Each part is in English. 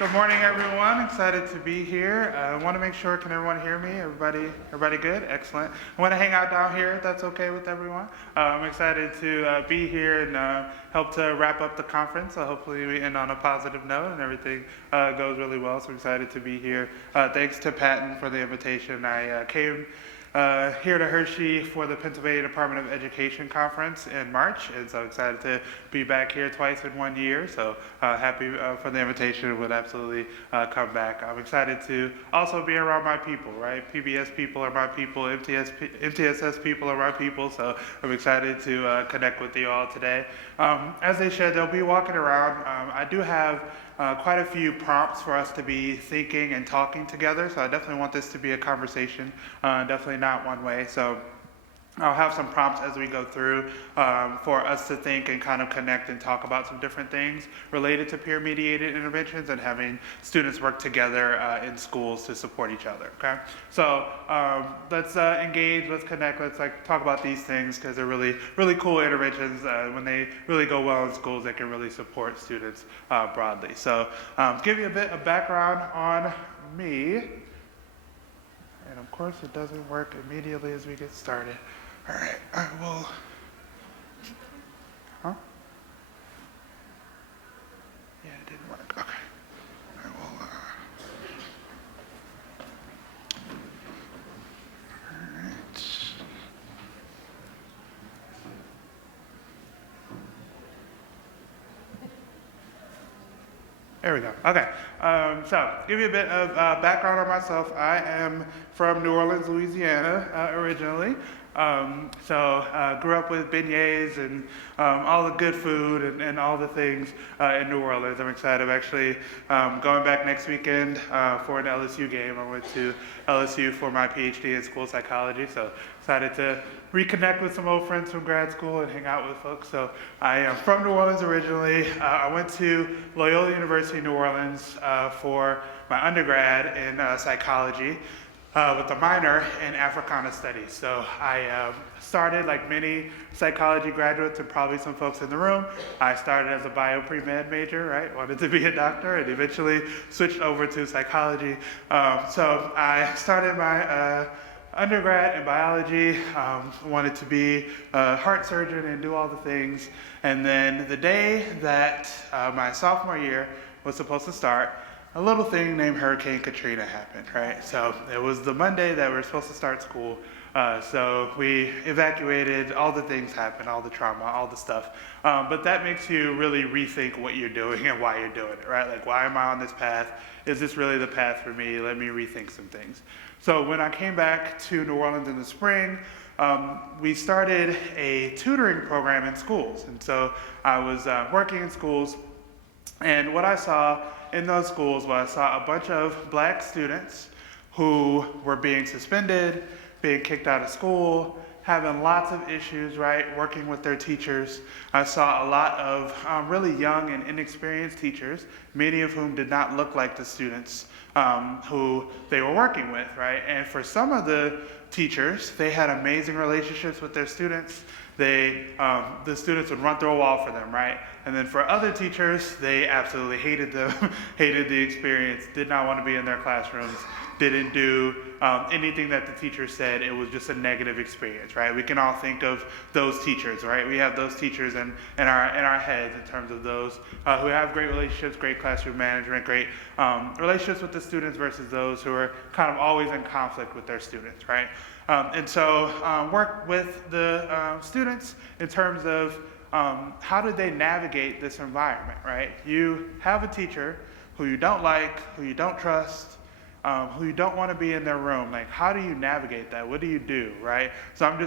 Good morning, everyone. Excited to be here. I want to make sure, can everyone hear me? Everybody good? Excellent. I want to hang out down here if that's okay with everyone. I'm excited to be here and help to wrap up the conference. So hopefully we end on a positive note and everything goes really well. So I'm excited to be here. Thanks to Patton for the invitation. I came here to Hershey for the Pennsylvania Department of Education conference in March, and so excited to be back here twice in 1 year. So happy for the invitation. Would absolutely come back. I'm excited to also be around my people, right? PBS people are my people, MTSS people are my people, so I'm excited to connect with you all today. As they said, they'll be walking around. I do have quite a few prompts for us to be thinking and talking together, so I definitely want this to be a conversation, definitely not one way. So I'll have some prompts as we go through for us to think and kind of connect and talk about some different things related to peer-mediated interventions and having students work together in schools to support each other, okay? So let's engage, let's connect, let's talk about these things because they're really, really cool interventions. When they really go well in schools, they can really support students broadly. So give you a bit of background on me. And of course, it doesn't work immediately as we get started. All right, I will. Huh? Yeah, it didn't work. Okay. I will. All right. There we go. Okay. So, give you a bit of background on myself. I am from New Orleans, Louisiana, originally. Grew up with beignets and all the good food and all the things in New Orleans. I'm excited. I'm actually going back next weekend for an LSU game. I went to LSU for my PhD in school psychology, so excited to reconnect with some old friends from grad school and hang out with folks. So I am from New Orleans originally. I went to Loyola University, New Orleans for my undergrad in psychology. With a minor in Africana Studies. So I started, like many psychology graduates and probably some folks in the room, I started as a bio pre-med major, right? Wanted to be a doctor and eventually switched over to psychology. So I started my undergrad in biology, wanted to be a heart surgeon and do all the things. And then the day that my sophomore year was supposed to start, a little thing named Hurricane Katrina happened, right? So it was the Monday that we were supposed to start school. So we evacuated, all the things happened, all the trauma, all the stuff. But that makes you really rethink what you're doing and why you're doing it, right? Like, why am I on this path? Is this really the path for me? Let me rethink some things. So when I came back to New Orleans in the spring, we started a tutoring program in schools. And so I was working in schools, and what I saw in those schools was I saw a bunch of black students who were being suspended, being kicked out of school, having lots of issues, right, working with their teachers. I saw a lot of really young and inexperienced teachers, many of whom did not look like the students who they were working with, right? And for some of the teachers, they had amazing relationships with their students. The students would run through a wall for them, right? And then for other teachers, they absolutely hated them, hated the experience, did not want to be in their classrooms, didn't do anything that the teacher said. It was just a negative experience, right? We can all think of those teachers, right? We have those teachers in our heads in terms of those who have great relationships, great classroom management, great relationships with the students versus those who are kind of always in conflict with their students, right? And so work with the students in terms of how do they navigate this environment, right? You have a teacher who you don't like, who you don't trust, who you don't want to be in their room. Like, how do you navigate that? What do you do, right? So I'm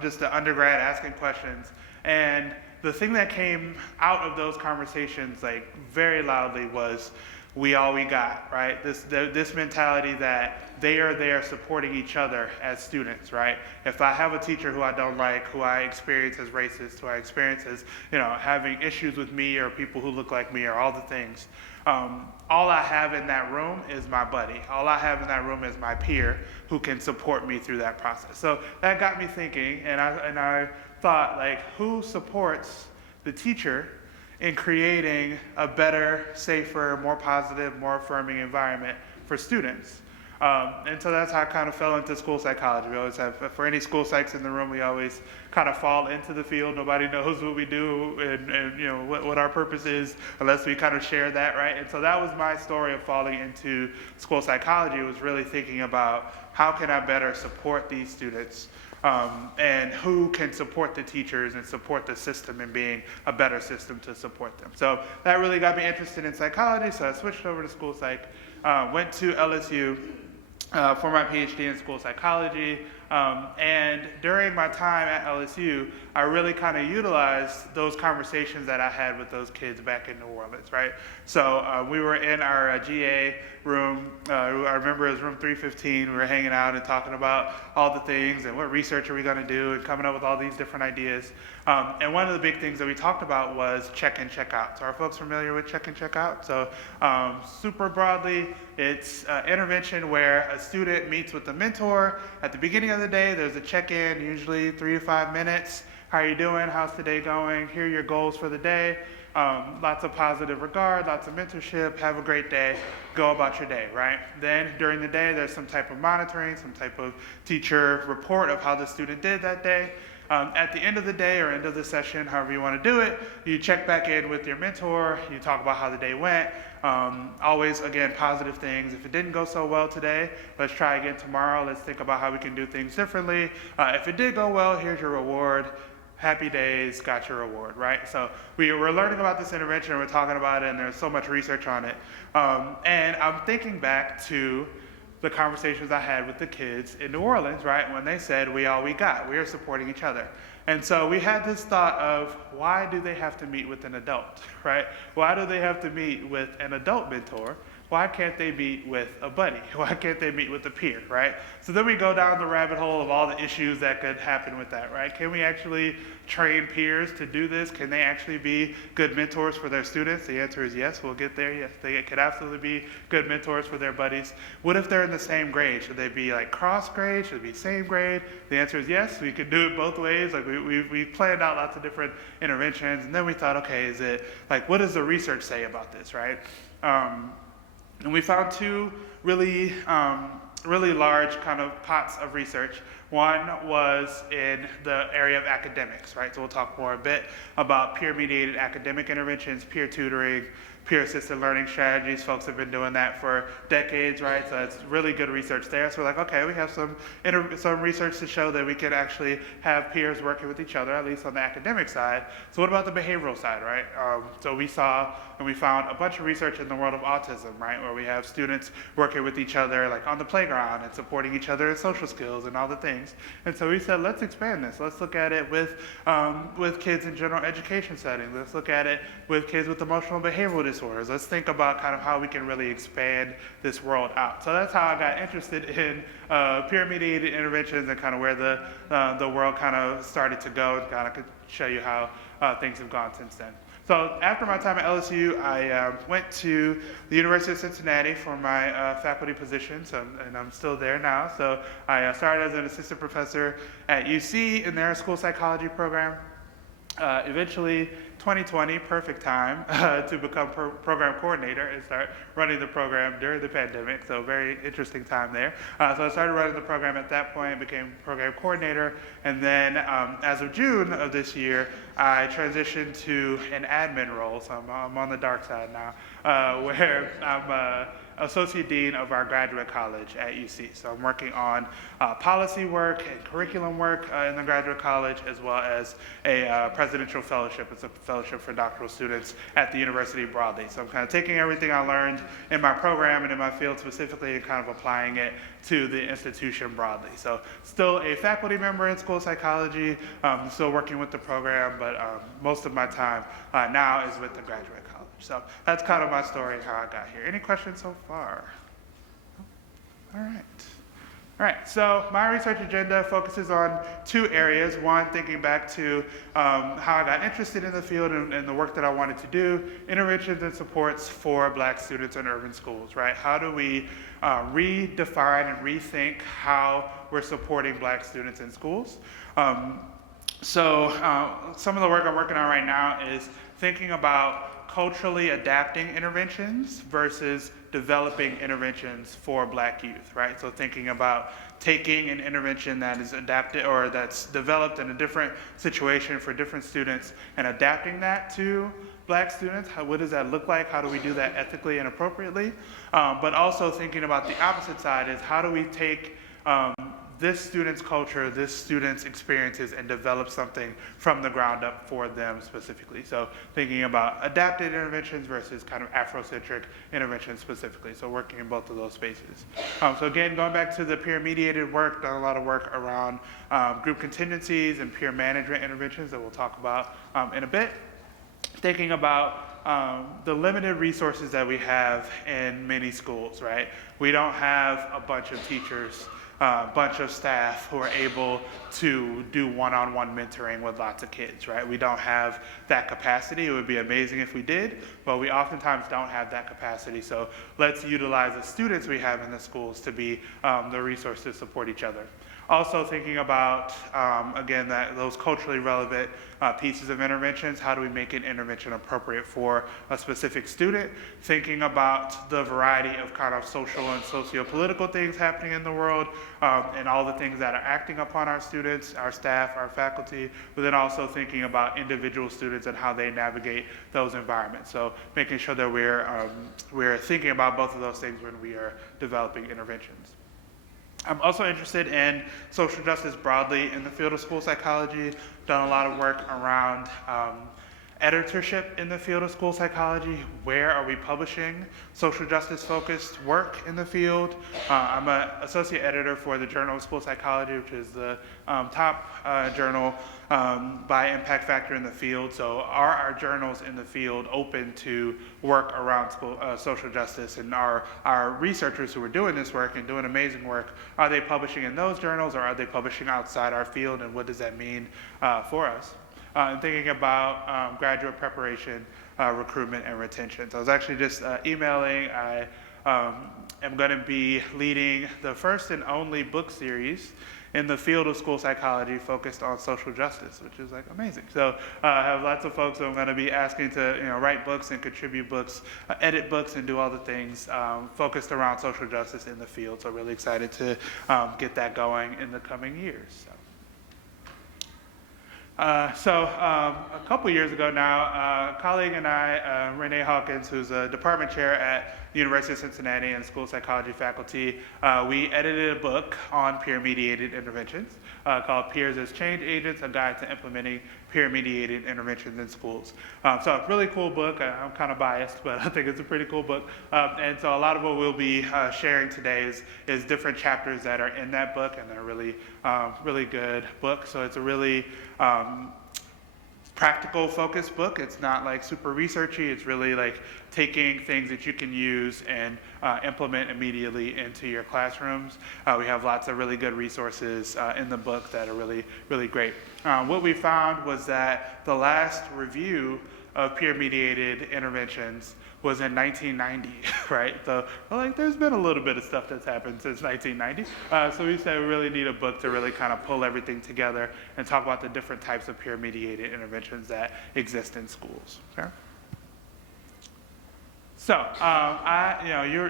just an undergrad asking questions, and the thing that came out of those conversations, like very loudly, was we all we got, right? This mentality that they are there supporting each other as students, right? If I have a teacher who I don't like, who I experience as racist, who I experience as, having issues with me or people who look like me or all the things, all I have in that room is my buddy. All I have in that room is my peer who can support me through that process. So that got me thinking, and I thought, like, who supports the teacher in creating a better, safer, more positive, more affirming environment for students. And so that's how I kind of fell into school psychology. We always have, for any school psychs in the room, we always kind of fall into the field. Nobody knows what we do and you know, what our purpose is unless we kind of share that, right? And so that was my story of falling into school psychology, was really thinking about how can I better support these students, and who can support the teachers and support the system in being a better system to support them. So that really got me interested in psychology, so I switched over to school psych, went to LSU for my PhD in school psychology, and during my time at LSU, I really kind of utilized those conversations that I had with those kids back in New Orleans, right? So we were in our GA room, I remember it was room 315, we were hanging out and talking about all the things and what research are we going to do and coming up with all these different ideas. And one of the big things that we talked about was check in, check out. So are folks familiar with check in, check out? So super broadly, it's intervention where a student meets with a mentor. At the beginning of the day, there's a check-in, usually 3 to 5 minutes. How are you doing? How's today going? Here are your goals for the day. Lots of positive regard, lots of mentorship, have a great day, go about your day, right? Then during the day, there's some type of monitoring, some type of teacher report of how the student did that day. At the end of the day or end of the session, however you want to do it, you check back in with your mentor, you talk about how the day went. Always, again, positive things. If it didn't go so well today, let's try again tomorrow. Let's think about how we can do things differently. If it did go well, here's your reward. Happy days, got your reward, right? So we're learning about this intervention, we're talking about it, and there's so much research on it. And I'm thinking back to the conversations I had with the kids in New Orleans, right? When they said, we all we got, we are supporting each other. And so we had this thought of, why do they have to meet with an adult, right? Why do they have to meet with an adult mentor? Why can't they meet with a buddy? Why can't they meet with a peer, right? So then we go down the rabbit hole of all the issues that could happen with that, right? Can we actually train peers to do this? Can they actually be good mentors for their students? The answer is yes, we'll get there. Yes, they could absolutely be good mentors for their buddies. What if they're in the same grade? Should they be like cross grade? Should it be same grade? The answer is yes, we could do it both ways. Like we planned out lots of different interventions, and then we thought, okay, is it like, what does the research say about this, right? And we found two really large kind of pots of research. One was in the area of academics, right? So we'll talk more a bit about peer-mediated academic interventions, peer tutoring, peer-assisted learning strategies. Folks have been doing that for decades, right? So it's really good research there. So we're like, okay, we have some research to show that we can actually have peers working with each other, at least on the academic side. So what about the behavioral side, right? So we saw and we found a bunch of research in the world of autism, right? Where we have students working with each other, like on the playground and supporting each other in social skills and all the things. And so we said, let's expand this. Let's look at it with kids in general education settings. Let's look at it with kids with emotional and behavioral disorders. Let's think about kind of how we can really expand this world out. So that's how I got interested in peer-mediated interventions and kind of where the world kind of started to go, and kind of could show you how things have gone since then. So after my time at LSU, I went to the University of Cincinnati for my faculty position, and I'm still there now. So I started as an assistant professor at UC in their school psychology program. Eventually, 2020, perfect time to become program coordinator and start running the program during the pandemic, so very interesting time there. So I started running the program at that point, became program coordinator, and then as of June of this year, I transitioned to an admin role, so I'm on the dark side now, where I'm Associate Dean of our graduate college at UC. So I'm working on policy work and curriculum work in the graduate college, as well as a presidential fellowship. It's a fellowship for doctoral students at the university broadly. So I'm kind of taking everything I learned in my program and in my field specifically and kind of applying it to the institution broadly. So still a faculty member in school psychology, still working with the program, but most of my time now is with the graduate college. So that's kind of my story and how I got here. Any questions so far? All right, so my research agenda focuses on two areas. One, thinking back to how I got interested in the field and the work that I wanted to do, interventions and supports for Black students in urban schools, right? How do we redefine and rethink how we're supporting Black students in schools? So some of the work I'm working on right now is thinking about culturally adapting interventions versus developing interventions for Black youth, right? So thinking about taking an intervention that is adapted or that's developed in a different situation for different students and adapting that to Black students. What does that look like? How do we do that ethically and appropriately? But also thinking about the opposite side is how do we take this student's culture, this student's experiences, and develop something from the ground up for them specifically. So thinking about adapted interventions versus kind of Afrocentric interventions specifically. So working in both of those spaces. So again, going back to the peer-mediated work, done a lot of work around group contingencies and peer management interventions that we'll talk about in a bit. Thinking about the limited resources that we have in many schools, right? We don't have a bunch of teachers, a bunch of staff who are able to do one-on-one mentoring with lots of kids, right? We don't have that capacity. It would be amazing if we did, but we oftentimes don't have that capacity. So let's utilize the students we have in the schools to be the resource to support each other. Also thinking about, again, those culturally relevant pieces of interventions. How do we make an intervention appropriate for a specific student? Thinking about the variety of kind of social and socio-political things happening in the world and all the things that are acting upon our students, our staff, our faculty, but then also thinking about individual students and how they navigate those environments. So making sure that we're thinking about both of those things when we are developing interventions. I'm also interested in social justice broadly in the field of school psychology. Done a lot of work around editorship in the field of school psychology. Where are we publishing social justice focused work in the field? I'm an associate editor for the Journal of School Psychology, which is the top journal by impact factor in the field. So are our journals in the field open to work around school, social justice? And our researchers who are doing this work and doing amazing work, are they publishing in those journals or are they publishing outside our field, and what does that mean for us? And thinking about graduate preparation, recruitment, and retention. So I was actually just emailing. I am going to be leading the first and only book series in the field of school psychology focused on social justice, which is like amazing. So I have lots of folks who I'm going to be asking to write books and contribute books, edit books, and do all the things focused around social justice in the field. So really excited to get that going in the coming years. A couple years ago now, a colleague and I, Renee Hawkins, who's a department chair at the University of Cincinnati and school psychology faculty, we edited a book on peer-mediated interventions called Peers as Change Agents, A Guide to Implementing Peer-Mediated Interventions in Schools. So a really cool book. I'm kind of biased, but I think it's a pretty cool book. And so a lot of what we'll be sharing today is different chapters that are in that book, and they're really, really good book. So it's a really practical focused book. It's not like super researchy. It's really like taking things that you can use and implement immediately into your classrooms. We have lots of really good resources in the book that are really, really great. What we found was that the last review of peer-mediated interventions was in 1990, right? So like there's been a little bit of stuff that's happened since 1990. So we said we really need a book to really kind of pull everything together and talk about the different types of peer-mediated interventions that exist in schools. Okay? So,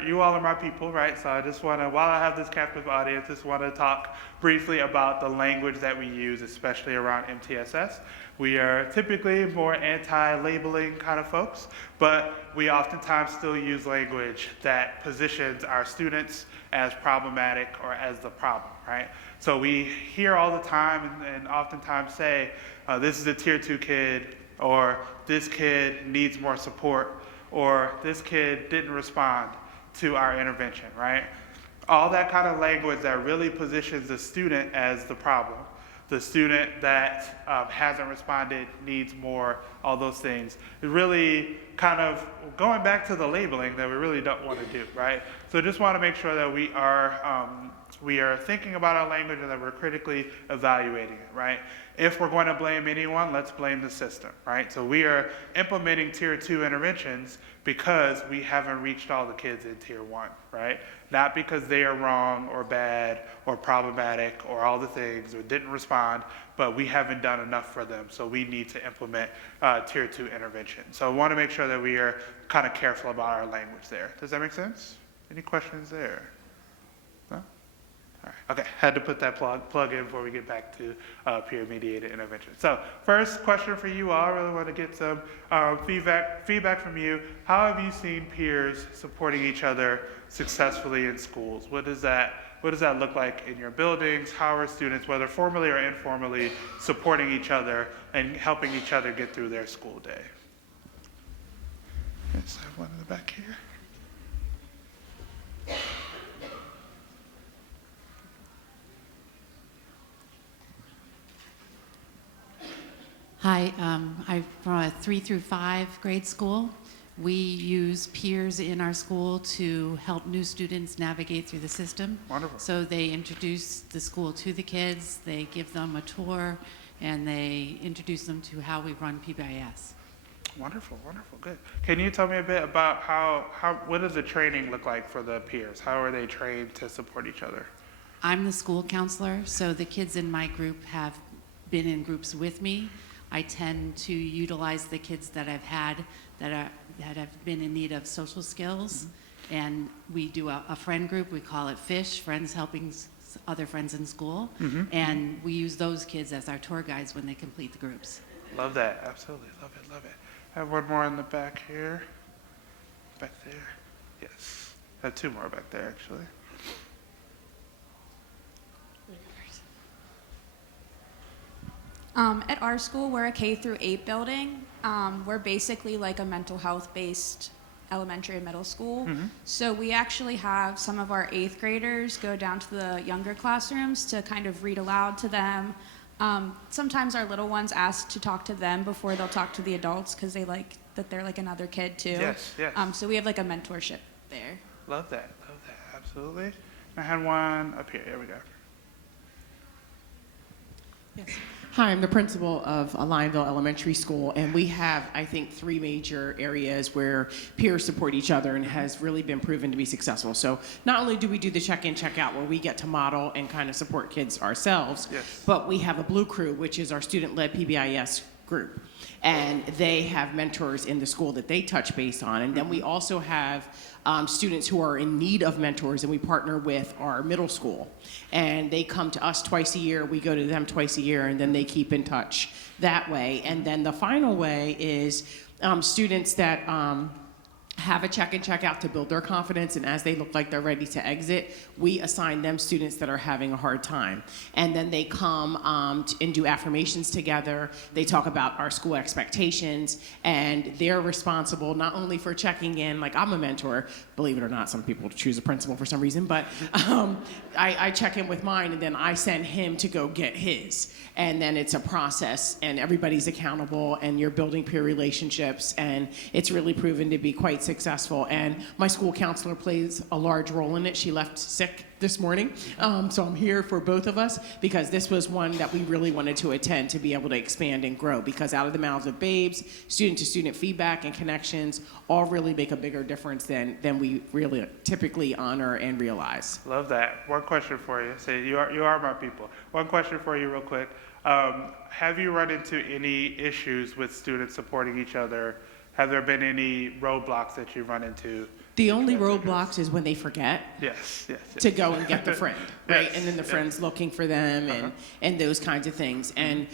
you all are my people, right? So I just want to, while I have this captive audience, just want to talk briefly about the language that we use, especially around MTSS. We are typically more anti-labeling kind of folks, but we oftentimes still use language that positions our students as problematic or as the problem, right? So we hear all the time and oftentimes say, this is a tier 2 kid, or this kid needs more support, or this kid didn't respond to our intervention, right? All that kind of language that really positions the student as the problem. The student that hasn't responded, needs more, all those things. It really kind of going back to the labeling that we really don't want to do, right? So just want to make sure that we are thinking about our language and that we're critically evaluating it, right? If we're going to blame anyone, let's blame the system, right? So we are implementing tier 2 interventions because we haven't reached all the kids in tier 1, right? Not because they are wrong or bad or problematic or all the things or didn't respond, but we haven't done enough for them, so we need to implement tier 2 intervention. So I want to make sure that we are kind of careful about our language there. Does that make sense? Any questions there? No? All right. Okay, had to put that plug in before we get back to peer-mediated intervention. So first question for you all, I really want to get some feedback from you. How have you seen peers supporting each other successfully in schools? What does that look like in your buildings? How are students, whether formally or informally, supporting each other and helping each other get through their school day? Yes, I have one in the back here. Hi, I'm from a 3 through 5 grade school. We use peers in our school to help new students navigate through the system. Wonderful. So they introduce the school to the kids, they give them a tour, and they introduce them to how we run PBIS. Wonderful, wonderful, good. Can you tell me a bit about what does the training look like for the peers? How are they trained to support each other? I'm the school counselor, so the kids in my group have been in groups with me. I tend to utilize the kids that I've had that have been in need of social skills, and we do a friend group. We call it FISH, Friends Helping Other Friends in School, and we use those kids as our tour guides when they complete the groups. Love that, absolutely, love it, love it. I have one more in the back here, back there, yes. I have two more back there, actually. At our school, we're a K through 8 building. We're basically like a mental health based elementary and middle school. So we actually have some of our 8th graders go down to the younger classrooms to kind of read aloud to them. Sometimes our little ones ask to talk to them before they'll talk to the adults because they like that they're like another kid too. Yes, yes. So we have like a mentorship there. Love that, absolutely. I had one up here, here we go. Yes. Hi, I'm the principal of Lionville Elementary School, and we have, I think, 3 major areas where peers support each other and has really been proven to be successful. So not only do we do the check-in, check-out where we get to model and kind of support kids ourselves, yes, but we have a Blue Crew, which is our student-led PBIS group. And they have mentors in the school that they touch base on. And then we also have students who are in need of mentors, and we partner with our middle school. And they come to us twice a year, we go to them twice a year, and then they keep in touch that way. And then the final way is students that have a check-in, check-out to build their confidence, and as they look like they're ready to exit, we assign them students that are having a hard time. And then they come and do affirmations together. They talk about our school expectations, and they're responsible not only for checking in, like I'm a mentor, believe it or not, some people choose a principal for some reason, but I check in with mine, and then I send him to go get his. And then it's a process, and everybody's accountable, and you're building peer relationships, and it's really proven to be quite successful. And my school counselor plays a large role in it. She left sick this morning, so I'm here for both of us because this was one that we really wanted to attend to be able to expand and grow, because out of the mouths of babes, student-to-student feedback and connections all really make a bigger difference than we really typically honor and realize. Love that. One question for you. Say you are my people. One question for you real quick. Have you run into any issues with students supporting each other? Have there been any roadblocks that you run into? The only roadblocks is when they forget yes. to go and get the friend, right? Yes, And then the friend's looking for them and those kinds of things. And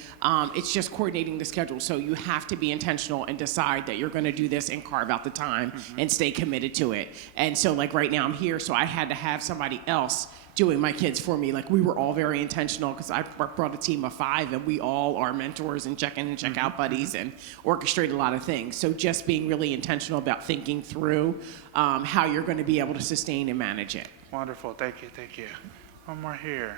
it's just coordinating the schedule. So you have to be intentional and decide that you're going to do this and carve out the time and stay committed to it. And so like right now I'm here, so I had to have somebody else doing my kids for me. Like we were all very intentional because I brought a team of 5 and we all are mentors and check-in and check-out buddies and orchestrate a lot of things. So just being really intentional about thinking through how you're going to be able to sustain and manage it. Wonderful, thank you. One more here.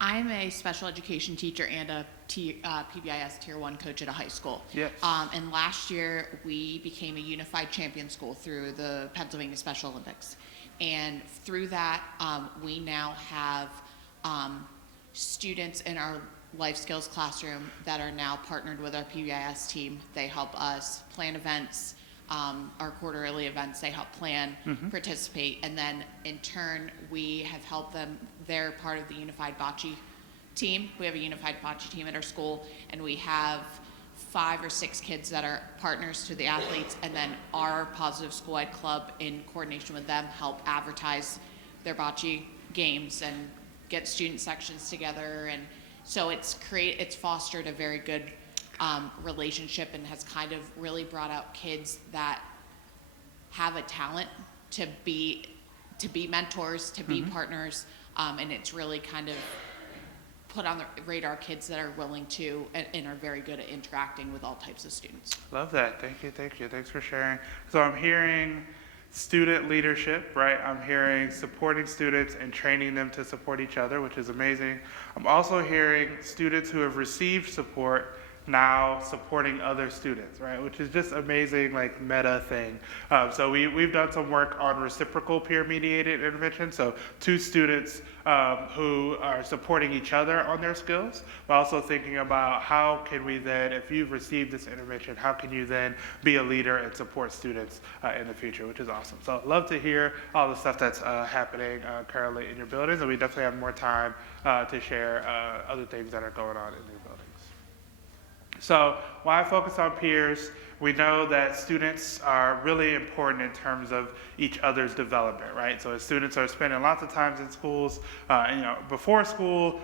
I'm a special education teacher and a PBIS Tier 1 coach at a high school. Yes. And last year, we became a unified champion school through the Pennsylvania Special Olympics. And through that, we now have students in our life skills classroom that are now partnered with our PBIS team. They help us plan events, our quarterly events, they help plan, participate, and then in turn, we have helped them. They're part of the Unified Bocce team. We have a Unified Bocce team at our school, and we have 5 or 6 kids that are partners to the athletes, and then our Positive School Ed Club, in coordination with them, help advertise their bocce games and get student sections together. And so it's fostered a very good relationship, and has kind of really brought out kids that have a talent to be mentors, to be partners, and it's really kind of put on the radar kids that are willing to and are very good at interacting with all types of students. Love that. Thank you. Thanks for sharing. So I'm hearing student leadership, right? I'm hearing supporting students and training them to support each other, which is amazing. I'm also hearing students who have received support now supporting other students, right? Which is just amazing, like meta thing. So we've done some work on reciprocal peer-mediated intervention. So 2 students who are supporting each other on their skills, but also thinking about how can we then, if you've received this intervention, how can you then be a leader and support students in the future, which is awesome. So I'd love to hear all the stuff that's happening currently in your buildings, and we definitely have more time to share other things that are going on in your buildings. So why focus on peers? We know that students are really important in terms of each other's development, right? So as students are spending lots of times in schools, before school,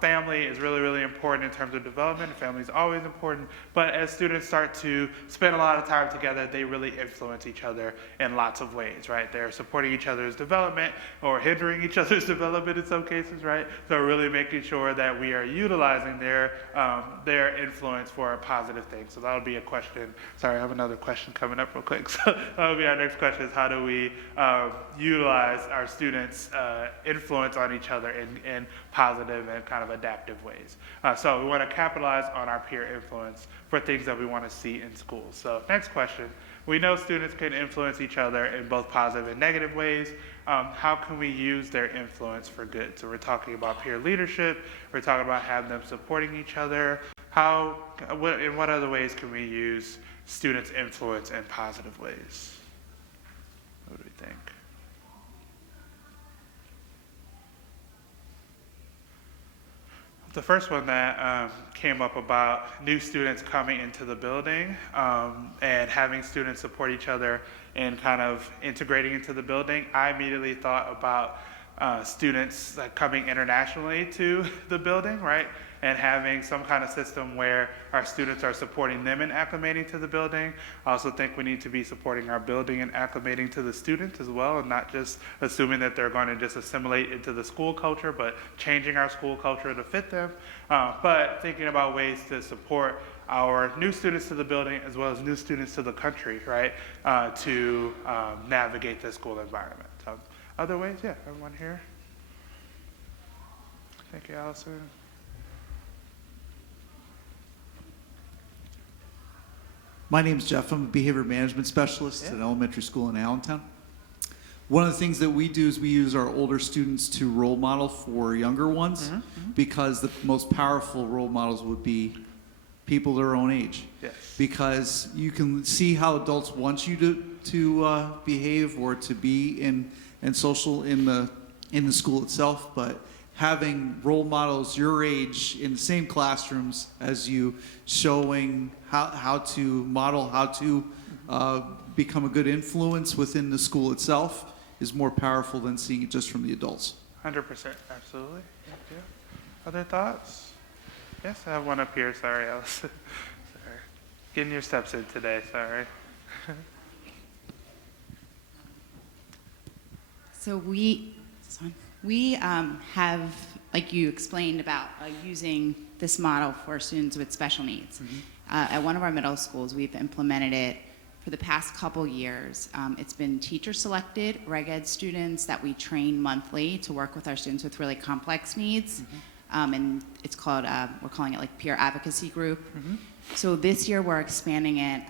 family is really, really important in terms of development. Family is always important. But as students start to spend a lot of time together, they really influence each other in lots of ways, right? They're supporting each other's development or hindering each other's development in some cases, right? So really making sure that we are utilizing their influence for a positive thing. So that'll be a question. Sorry, I have another question coming up real quick. So that'll be our next question, is how do we utilize our students' influence on each other in positive and kind of adaptive ways. So we want to capitalize on our peer influence for things that we want to see in schools. So next question, we know students can influence each other in both positive and negative ways. How can we use their influence for good? So we're talking about peer leadership, we're talking about having them supporting each other. In what other ways can we use students' influence in positive ways? What do we think? The first one that came up about new students coming into the building and having students support each other and kind of integrating into the building, I immediately thought about students coming internationally to the building, right? And having some kind of system where our students are supporting them in acclimating to the building. I also think we need to be supporting our building and acclimating to the students as well, and not just assuming that they're going to just assimilate into the school culture, but changing our school culture to fit them. But thinking about ways to support our new students to the building as well as new students to the country, right? To navigate the school environment. So, other ways, yeah, everyone here? Thank you, Allison. My name's Jeff. I'm a behavior management specialist at an elementary school in Allentown. One of the things that we do is we use our older students to role model for younger ones, because the most powerful role models would be people their own age. Yes. Because you can see how adults want you to behave or to be in social in the school itself, but having role models your age in the same classrooms as you, showing how to model, how to become a good influence within the school itself is more powerful than seeing it just from the adults. 100%, absolutely. Thank you. Other thoughts? Yes, I have one up here. Sorry, Allison. Sorry. Getting your steps in today, sorry. So we have, like you explained, about using this model for students with special needs. At one of our middle schools, we've implemented it for the past couple years. It's been teacher-selected reg ed students that we train monthly to work with our students with really complex needs. And it's called, we're calling it like peer advocacy group. So this year we're expanding it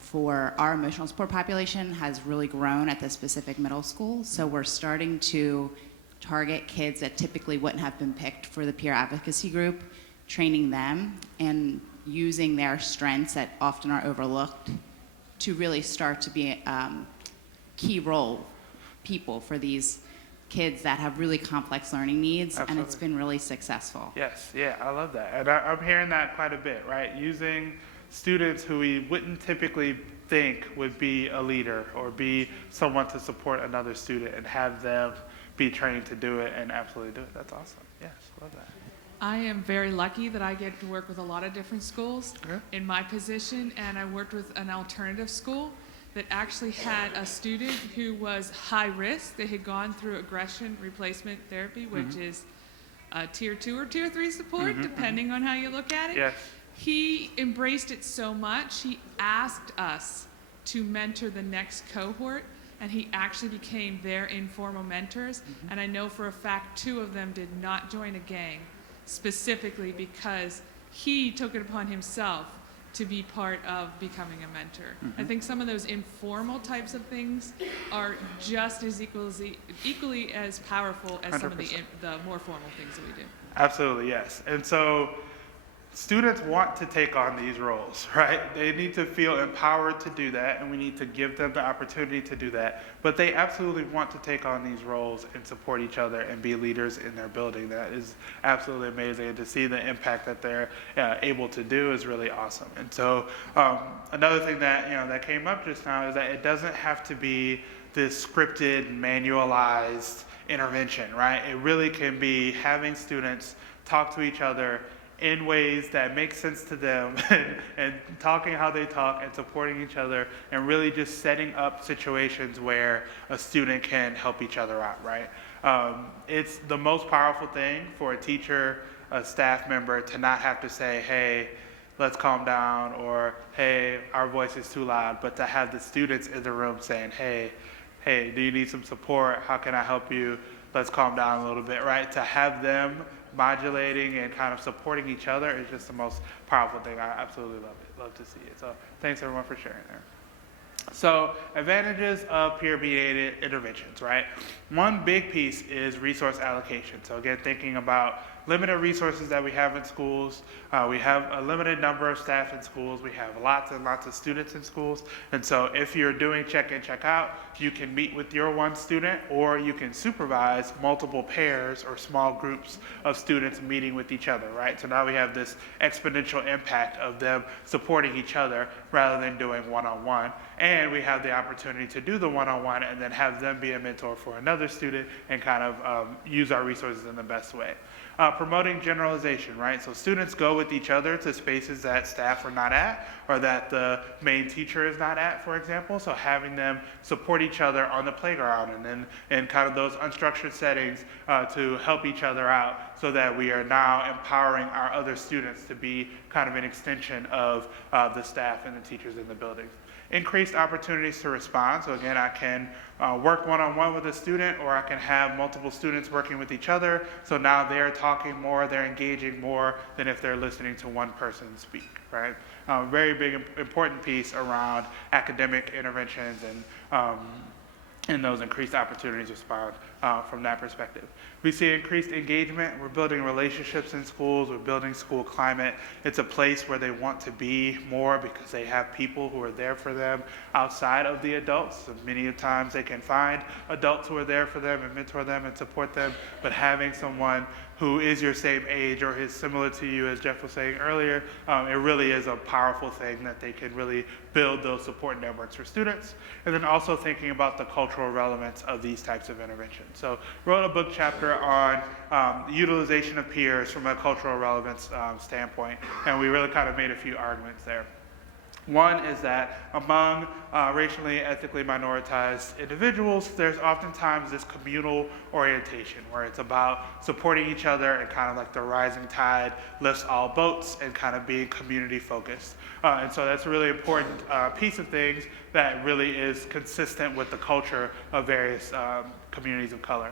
for our emotional support population has really grown at the specific middle school. So we're starting to target kids that typically wouldn't have been picked for the peer advocacy group training them and using their strengths that often are overlooked to really start to be key role people for these kids that have really complex learning needs, and it's been really successful. Yes, yeah, I love that. And I'm hearing that quite a bit, right? Using students who we wouldn't typically think would be a leader or be someone to support another student and have them be trained to do it and absolutely do it. That's awesome. Yes, love that. I am very lucky that I get to work with a lot of different schools in my position, and I worked with an alternative school that actually had a student who was high risk. They had gone through aggression replacement therapy, which is tier 2 or tier 3 support, depending on how you look at it. Yes. He embraced it so much, he asked us to mentor the next cohort, and he actually became their informal mentors. And I know for a fact 2 of them did not join a gang, specifically because he took it upon himself to be part of becoming a mentor. I think some of those informal types of things are just as equally as powerful as some of the more formal things that we do. Absolutely, yes. And so students want to take on these roles, right? They need to feel empowered to do that, and we need to give them the opportunity to do that. But they absolutely want to take on these roles and support each other and be leaders in their building. That is absolutely amazing. And to see the impact that they're able to do is really awesome. And so another thing that that came up just now is that it doesn't have to be this scripted, manualized intervention, right? It really can be having students talk to each other in ways that make sense to them and talking how they talk and supporting each other and really just setting up situations where a student can help each other out, right? It's the most powerful thing for a teacher, a staff member to not have to say, hey, let's calm down, or hey, our voice is too loud, but to have the students in the room saying, hey, do you need some support? How can I help you? Let's calm down a little bit, right? To have them modulating and kind of supporting each other is just the most powerful thing. I absolutely love it. Love to see it. So thanks everyone for sharing there. So advantages of peer-mediated interventions, right? One big piece is resource allocation. So again, thinking about limited resources that we have in schools. We have a limited number of staff in schools. We have lots and lots of students in schools. And so if you're doing check-in, check-out, you can meet with your one student, or you can supervise multiple pairs or small groups of students meeting with each other, right? So now we have this exponential impact of them supporting each other rather than doing one-on-one. And we have the opportunity to do the one-on-one and then have them be a mentor for another student and kind of use our resources in the best way. Promoting generalization, right? So students go with each other to spaces that staff are not at, or that the main teacher is not at, for example. So having them support each other on the playground and then in kind of those unstructured settings to help each other out, so that we are now empowering our other students to be kind of an extension of the staff and the teachers in the building. Increased opportunities to respond. So again, I can work one-on-one with a student, or I can have multiple students working with each other. So now they're talking more, they're engaging more than if they're listening to one person speak, right? Very big, important piece around academic interventions and those increased opportunities to respond from that perspective. We see increased engagement. We're building relationships in schools. We're building school climate. It's a place where they want to be more because they have people who are there for them outside of the adults. So many times they can find adults who are there for them and mentor them and support them, but having someone who is your same age or is similar to you, as Jeff was saying earlier, it really is a powerful thing that they can really build those support networks for students. And then also thinking about the cultural relevance of these types of interventions. So wrote a book chapter on the utilization of peers from a cultural relevance standpoint, and we really kind of made a few arguments there. One is that among racially and ethnically minoritized individuals, there's oftentimes this communal orientation where it's about supporting each other and kind of like the rising tide lifts all boats and kind of being community focused. And so that's a really important piece of things that really is consistent with the culture of various communities of color.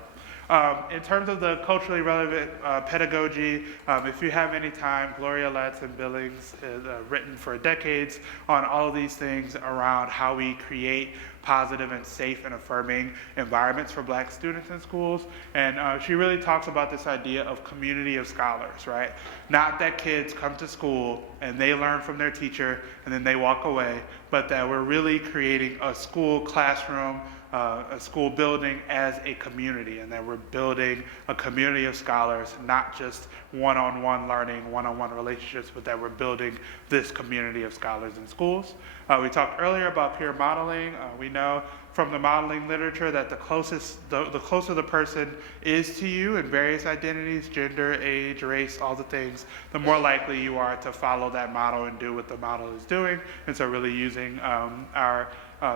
In terms of the culturally relevant pedagogy, if you have any time, Gloria Ladson-Billings has written for decades on all of these things around how we create positive and safe and affirming environments for Black students in schools. And she really talks about this idea of community of scholars, right? Not that kids come to school and they learn from their teacher and then they walk away, but that we're really creating a school classroom, a school building as a community, and that we're building a community of scholars, not just one-on-one learning, one-on-one relationships, but that we're building this community of scholars in schools. We talked earlier about peer modeling. We know from the modeling literature that the closer the person is to you in various identities, gender, age, race, all the things, the more likely you are to follow that model and do what the model is doing. And so really using our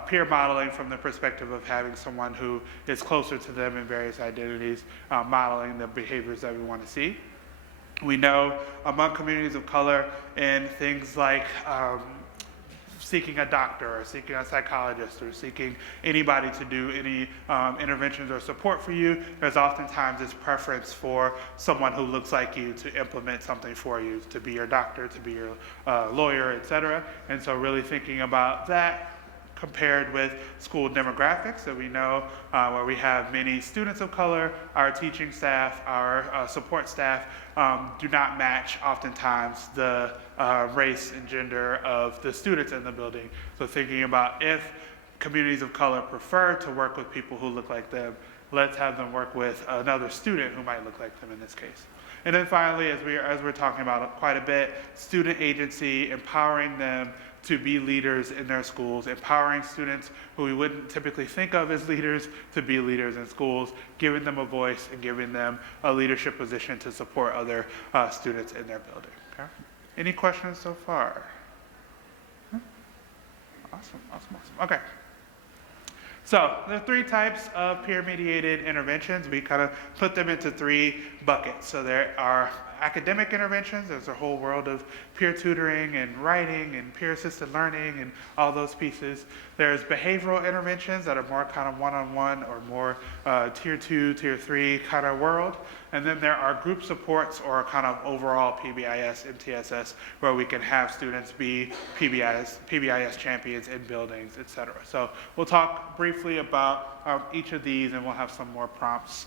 peer modeling from the perspective of having someone who is closer to them in various identities, modeling the behaviors that we want to see. We know among communities of color in things like seeking a doctor or seeking a psychologist or seeking anybody to do any interventions or support for you, there's oftentimes this preference for someone who looks like you to implement something for you, to be your doctor, to be your lawyer, etc. And so really thinking about that compared with school demographics that we know where we have many students of color, our teaching staff, our support staff do not match oftentimes the race and gender of the students in the building. So thinking about if communities of color prefer to work with people who look like them, let's have them work with another student who might look like them in this case. And then finally, as we're talking about quite a bit, student agency, empowering them to be leaders in their schools, empowering students who we wouldn't typically think of as leaders to be leaders in schools, giving them a voice and giving them a leadership position to support other students in their building. Okay? Any questions so far? Awesome. Okay. So there are three types of peer-mediated interventions. We kind of put them into three buckets. So there are academic interventions. There's a whole world of peer tutoring and writing and peer-assisted learning and all those pieces. There's behavioral interventions that are more kind of one-on-one or more tier 2, tier 3 kind of world. And then there are group supports or kind of overall PBIS, MTSS, where we can have students be PBIS champions in buildings, et cetera. So we'll talk briefly about each of these, and we'll have some more prompts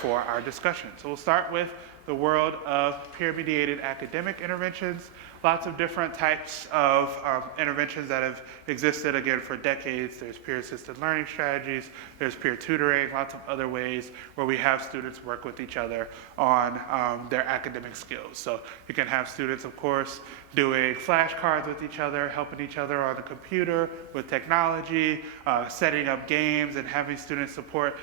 for our discussion. So we'll start with the world of peer-mediated academic interventions. Lots of different types of interventions that have existed, again, for decades. There's peer-assisted learning strategies, there's peer tutoring, lots of other ways where we have students work with each other on their academic skills. So you can have students, of course, doing flashcards with each other, helping each other on the computer with technology, setting up games and having students support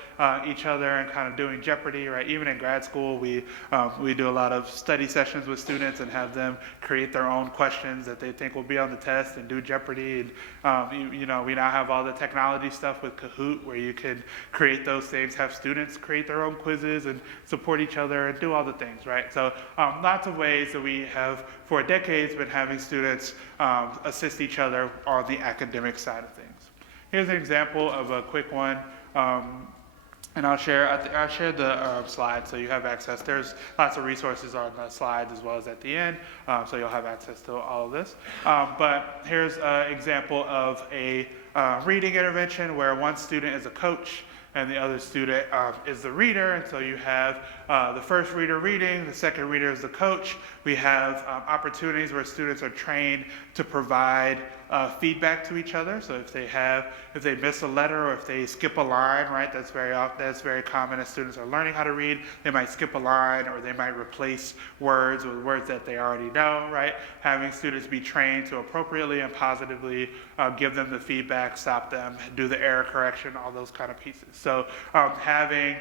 each other and kind of doing Jeopardy, right? Even in grad school, we do a lot of study sessions with students and have them create their own questions that they think will be on the test and do Jeopardy. And you know, we now have all the technology stuff with Kahoot where you can create those things, have students create their own quizzes and support each other and do all the things, right? So lots of ways that we have for decades been having students assist each other on the academic side of things. Here's an example of a quick one. And I'll share the slides so you have access. There's lots of resources on the slides as well as at the end, so you'll have access to all of this. But here's an example of a reading intervention where one student is a coach and the other student is the reader. And so you have the first reader reading, the second reader is the coach. We have opportunities where students are trained to provide feedback to each other. So if they miss a letter or if they skip a line, right, that's very common as students are learning how to read. They might skip a line or they might replace words with words that they already know, right? Having students be trained to appropriately and positively give them the feedback, stop them, do the error correction, all those kind of pieces. So having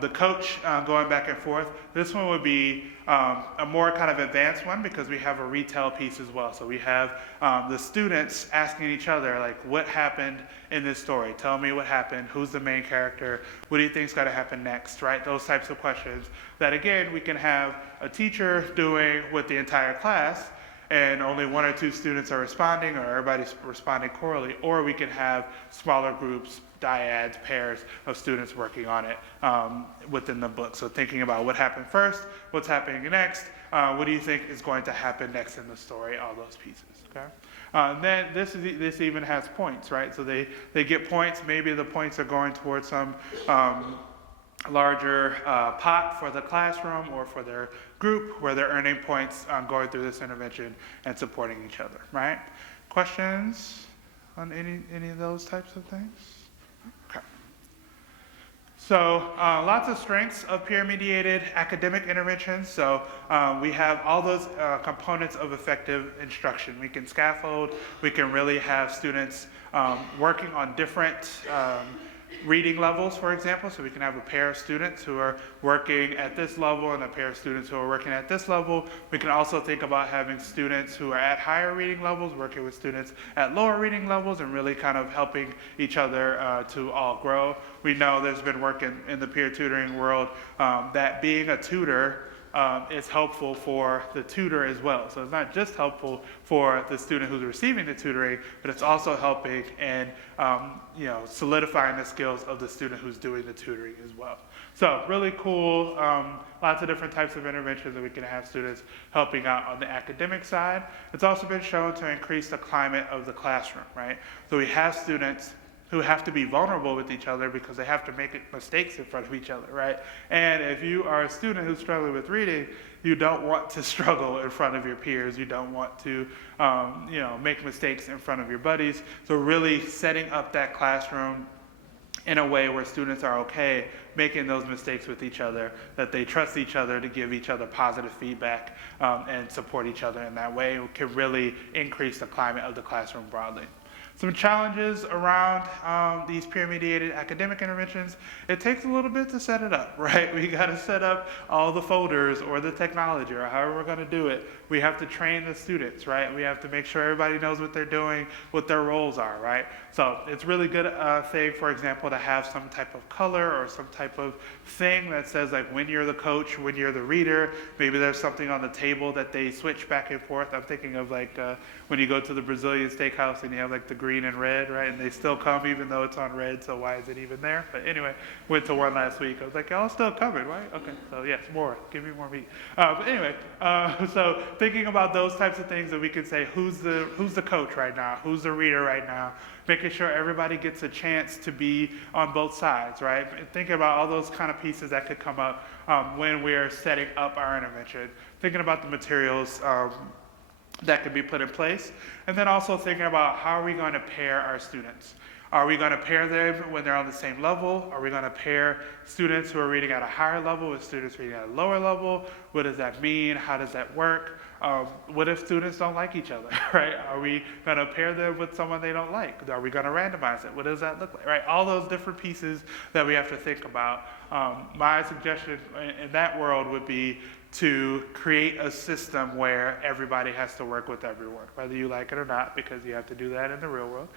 the coach going back and forth. This one would be a more kind of advanced one because we have a retell piece as well. So we have the students asking each other, like, what happened in this story? Tell me what happened. Who's the main character? What do you think's got to happen next, right? Those types of questions that, again, we can have a teacher doing with the entire class and only one or two students are responding or everybody's responding corally, or we can have smaller groups, dyads, pairs of students working on it within the book. So thinking about what happened first, what's happening next, What do you think is going to happen next in the story? All those pieces, okay? Then this even has points, right? So they get points. Maybe the points are going towards some larger pot for the classroom or for their group where they're earning points on going through this intervention and supporting each other, right? Questions on any of those types of things? Okay. So lots of strengths of peer-mediated academic interventions. So we have all those components of effective instruction. We can scaffold, we can really have students working on different reading levels, for example. So we can have a pair of students who are working at this level and a pair of students who are working at this level. We can also think about having students who are at higher reading levels working with students at lower reading levels and really kind of helping each other to all grow. We know there's been work in the peer tutoring world that being a tutor is helpful for the tutor as well. So it's not just helpful for the student who's receiving the tutoring, but it's also helping in solidifying the skills of the student who's doing the tutoring as well. So really cool, lots of different types of interventions that we can have students helping out on the academic side. It's also been shown to increase the climate of the classroom, right? So we have students who have to be vulnerable with each other because they have to make mistakes in front of each other, right? And if you are a student who's struggling with reading, you don't want to struggle in front of your peers. You don't want to, make mistakes in front of your buddies. So really setting up that classroom in a way where students are okay making those mistakes with each other, that they trust each other to give each other positive feedback and support each other in that way can really increase the climate of the classroom broadly. Some challenges around these peer-mediated academic interventions. It takes a little bit to set it up, right? We got to set up all the folders or the technology or however we're going to do it. We have to train the students, right? We have to make sure everybody knows what they're doing, what their roles are, right? So it's really good thing, for example, to have some type of color or some type of thing that says like when you're the coach, when you're the reader. Maybe there's something on the table that they switch back and forth. I'm thinking of like when you go to the Brazilian steakhouse and you have like the green and red, right? And they still come even though it's on red, so why is it even there? But anyway, went to one last week. I was like, y'all still coming, right? Okay, so yes, more. Give me more meat. But anyway, so thinking about those types of things that we can say, who's the coach right now? Who's the reader right now? Making sure everybody gets a chance to be on both sides, right? And thinking about all those kind of pieces that could come up when we're setting up our intervention. Thinking about the materials that could be put in place. And then also thinking about how are we going to pair our students? Are we going to pair them when they're on the same level? Are we going to pair students who are reading at a higher level with students reading at a lower level? What does that mean? How does that work? What if students don't like each other, right? Are we going to pair them with someone they don't like? Are we going to randomize it? What does that look like, right? All those different pieces that we have to think about. My suggestion in that world would be to create a system where everybody has to work with everyone, whether you like it or not, because you have to do that in the real world.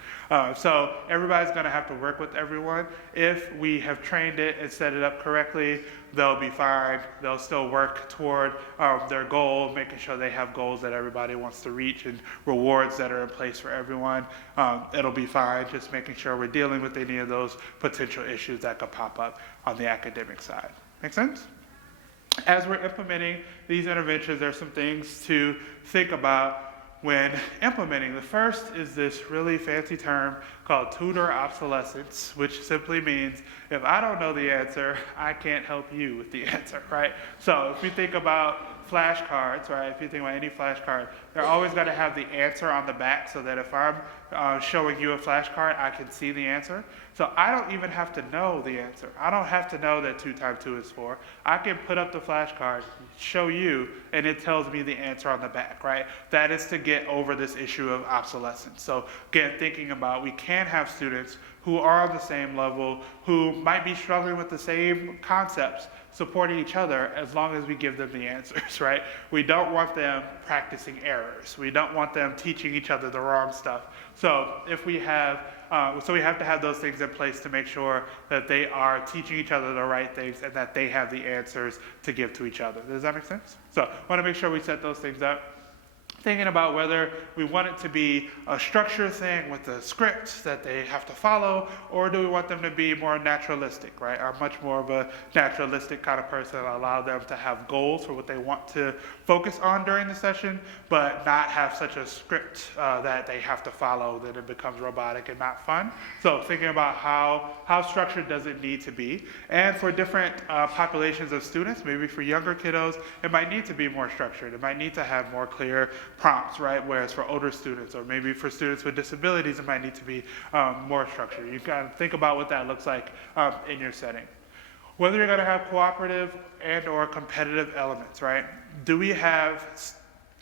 So everybody's going to have to work with everyone. If we have trained it and set it up correctly, they'll be fine. They'll still work toward their goal, making sure they have goals that everybody wants to reach and rewards that are in place for everyone. It'll be fine, just making sure we're dealing with any of those potential issues that could pop up on the academic side. Make sense? As we're implementing these interventions, there's some things to think about when implementing. The first is this really fancy term called tutor obsolescence, which simply means if I don't know the answer, I can't help you with the answer, right? So if you think about flashcards, right, if you think about any flashcard, they're always going to have the answer on the back so that if I'm showing you a flashcard, I can see the answer. So I don't even have to know the answer. I don't have to know that 2 times 2 is 4. I can put up the flashcard, show you, and it tells me the answer on the back, right? That is to get over this issue of obsolescence. So again, thinking about we can have students who are on the same level, who might be struggling with the same concepts, supporting each other as long as we give them the answers, right? We don't want them practicing errors. We don't want them teaching each other the wrong stuff. So if we have, we have to have those things in place to make sure that they are teaching each other the right things and that they have the answers to give to each other. Does that make sense? So I want to make sure we set those things up. thinking about whether we want it to be a structured thing with a script that they have to follow, or do we want them to be more naturalistic, right? I'm much more of a naturalistic kind of person. I allow them to have goals for what they want to focus on during the session, but not have such a script that they have to follow that it becomes robotic and not fun. So thinking about how structured does it need to be? And for different populations of students, maybe for younger kiddos, it might need to be more structured. It might need to have more clear prompts, right? Whereas for older students, or maybe for students with disabilities, it might need to be more structured. You can think about what that looks like in your setting. Whether you're going to have cooperative and or competitive elements, right? Do we have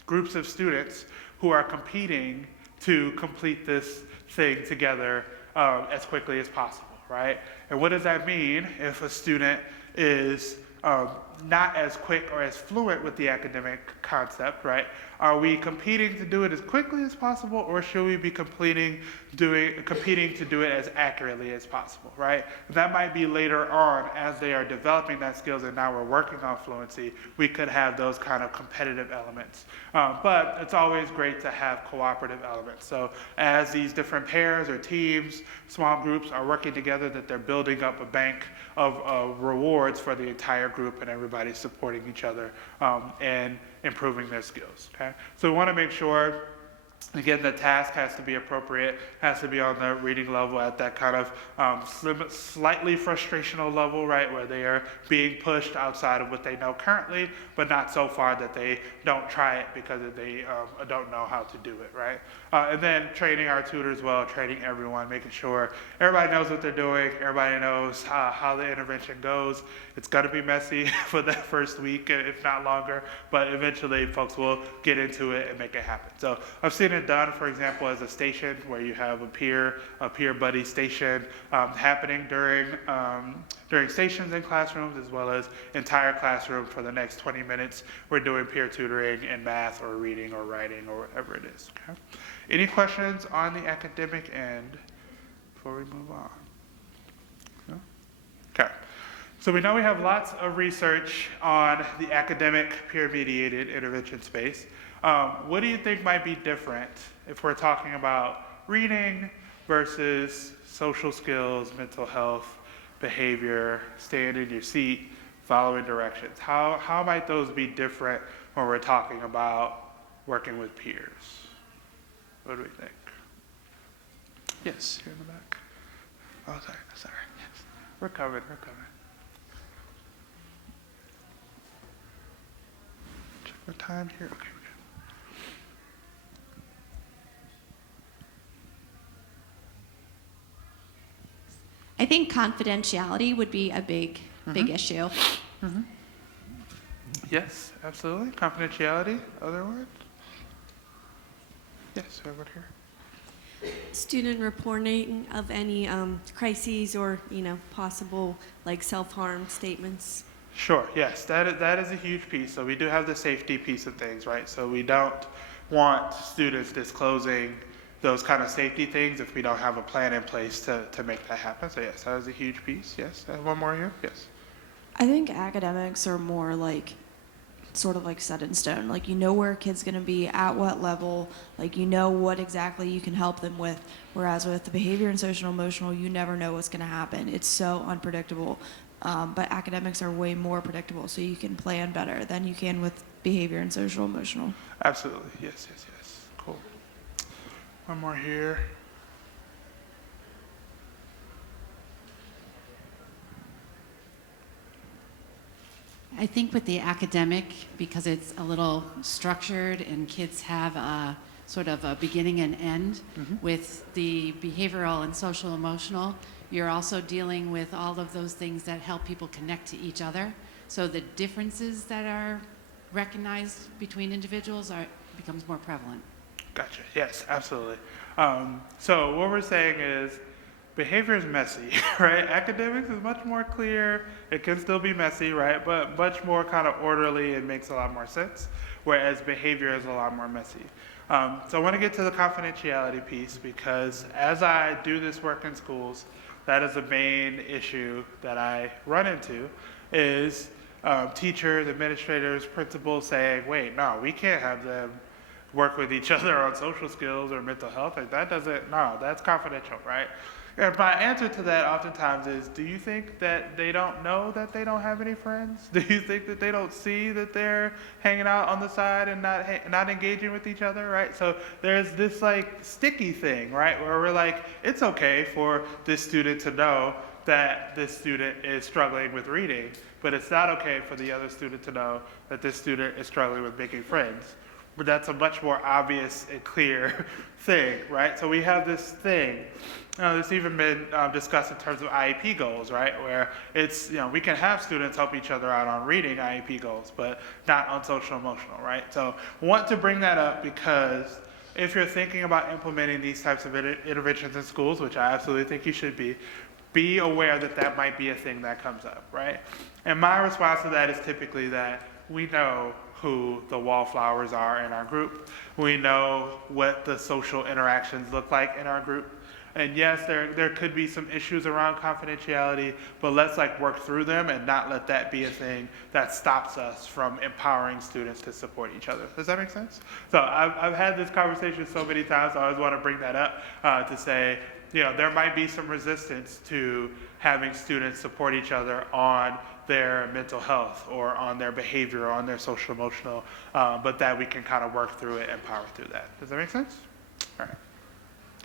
groups of students who are competing to complete this thing together as quickly as possible, right? And what does that mean if a student is not as quick or as fluent with the academic concept, right? Are we competing to do it as quickly as possible, or should we be competing to do it as accurately as possible, right? That might be later on as they are developing that skills and now we're working on fluency, we could have those kind of competitive elements. But it's always great to have cooperative elements. So as these different pairs or teams, small groups are working together, that they're building up a bank of rewards for the entire group and everybody supporting each other and improving their skills, okay? So we want to make sure, again, the task has to be appropriate, has to be on the reading level at that kind of slightly frustrational level, right, where they are being pushed outside of what they know currently, but not so far that they don't try it because they don't know how to do it, right? And then training our tutors well, training everyone, making sure everybody knows what they're doing, everybody knows how the intervention goes. It's going to be messy for that first week, if not longer, but eventually folks will get into it and make it happen. So I've seen it done, for example, as a station where you have a peer buddy station happening during stations in classrooms, as well as entire classroom for the next 20 minutes. We're doing peer tutoring in math or reading or writing or whatever it is. Okay? Any questions on the academic end before we move on? No? Okay. So we know we have lots of research on the academic peer-mediated intervention space. What do you think might be different if we're talking about reading versus social skills, mental health, behavior, staying in your seat, following directions? How might those be different when we're talking about working with peers? What do we think? Yes, here in the back. Oh, sorry. Yes. We're coming. Check the time here. Okay. I think confidentiality would be a big issue. Mm-hmm. Yes, absolutely. Confidentiality, other words? Yes, over here. Student reporting of any crises or, possible like self-harm statements. Sure, yes, that is a huge piece. So we do have the safety piece of things, right? So we don't want students disclosing those kind of safety things if we don't have a plan in place to make that happen. So yes, that is a huge piece. Yes, one more here. Yes. I think academics are more like sort of like set in stone. Like you know where a kid's going to be at what level, like you know what exactly you can help them with. Whereas with the behavior and social emotional, you never know what's going to happen. It's so unpredictable. But academics are way more predictable, so you can plan better than you can with behavior and social emotional. Absolutely. Yes. Cool. One more here. I think with the academic, because it's a little structured and kids have a sort of a beginning and end, with the behavioral and social emotional, you're also dealing with all of those things that help people connect to each other. So the differences that are recognized between individuals becomes more prevalent. Gotcha. Yes, absolutely. So what we're saying is behavior is messy, right? Academics is much more clear. It can still be messy, right? But much more kind of orderly and makes a lot more sense, whereas behavior is a lot more messy. So I want to get to the confidentiality piece because as I do this work in schools, that is the main issue that I run into is teachers, administrators, principals saying, wait, no, we can't have them work with each other on social skills or mental health. Like that doesn't, no, that's confidential, right? And my answer to that oftentimes is, do you think that they don't know that they don't have any friends? Do you think that they don't see that they're hanging out on the side and not engaging with each other, right? So there's this like sticky thing, right? Where we're like, it's okay for this student to know that this student is struggling with reading, but it's not okay for the other student to know that this student is struggling with making friends. But that's a much more obvious and clear thing, right? So we have this thing. It's even been discussed in terms of IEP goals, right? Where it's, we can have students help each other out on reading IEP goals, but not on social emotional, right? So I want to bring that up because if you're thinking about implementing these types of interventions in schools, which I absolutely think you should be aware that that might be a thing that comes up, right? And my response to that is typically that we know who the wallflowers are in our group. We know what the social interactions look like in our group. And yes, there could be some issues around confidentiality, but let's work through them and not let that be a thing that stops us from empowering students to support each other. Does that make sense? So I've had this conversation so many times, so I always want to bring that up to say, there might be some resistance to having students support each other on their mental health or on their behavior or on their social emotional, but that we can kind of work through it and power through that. Does that make sense? All right.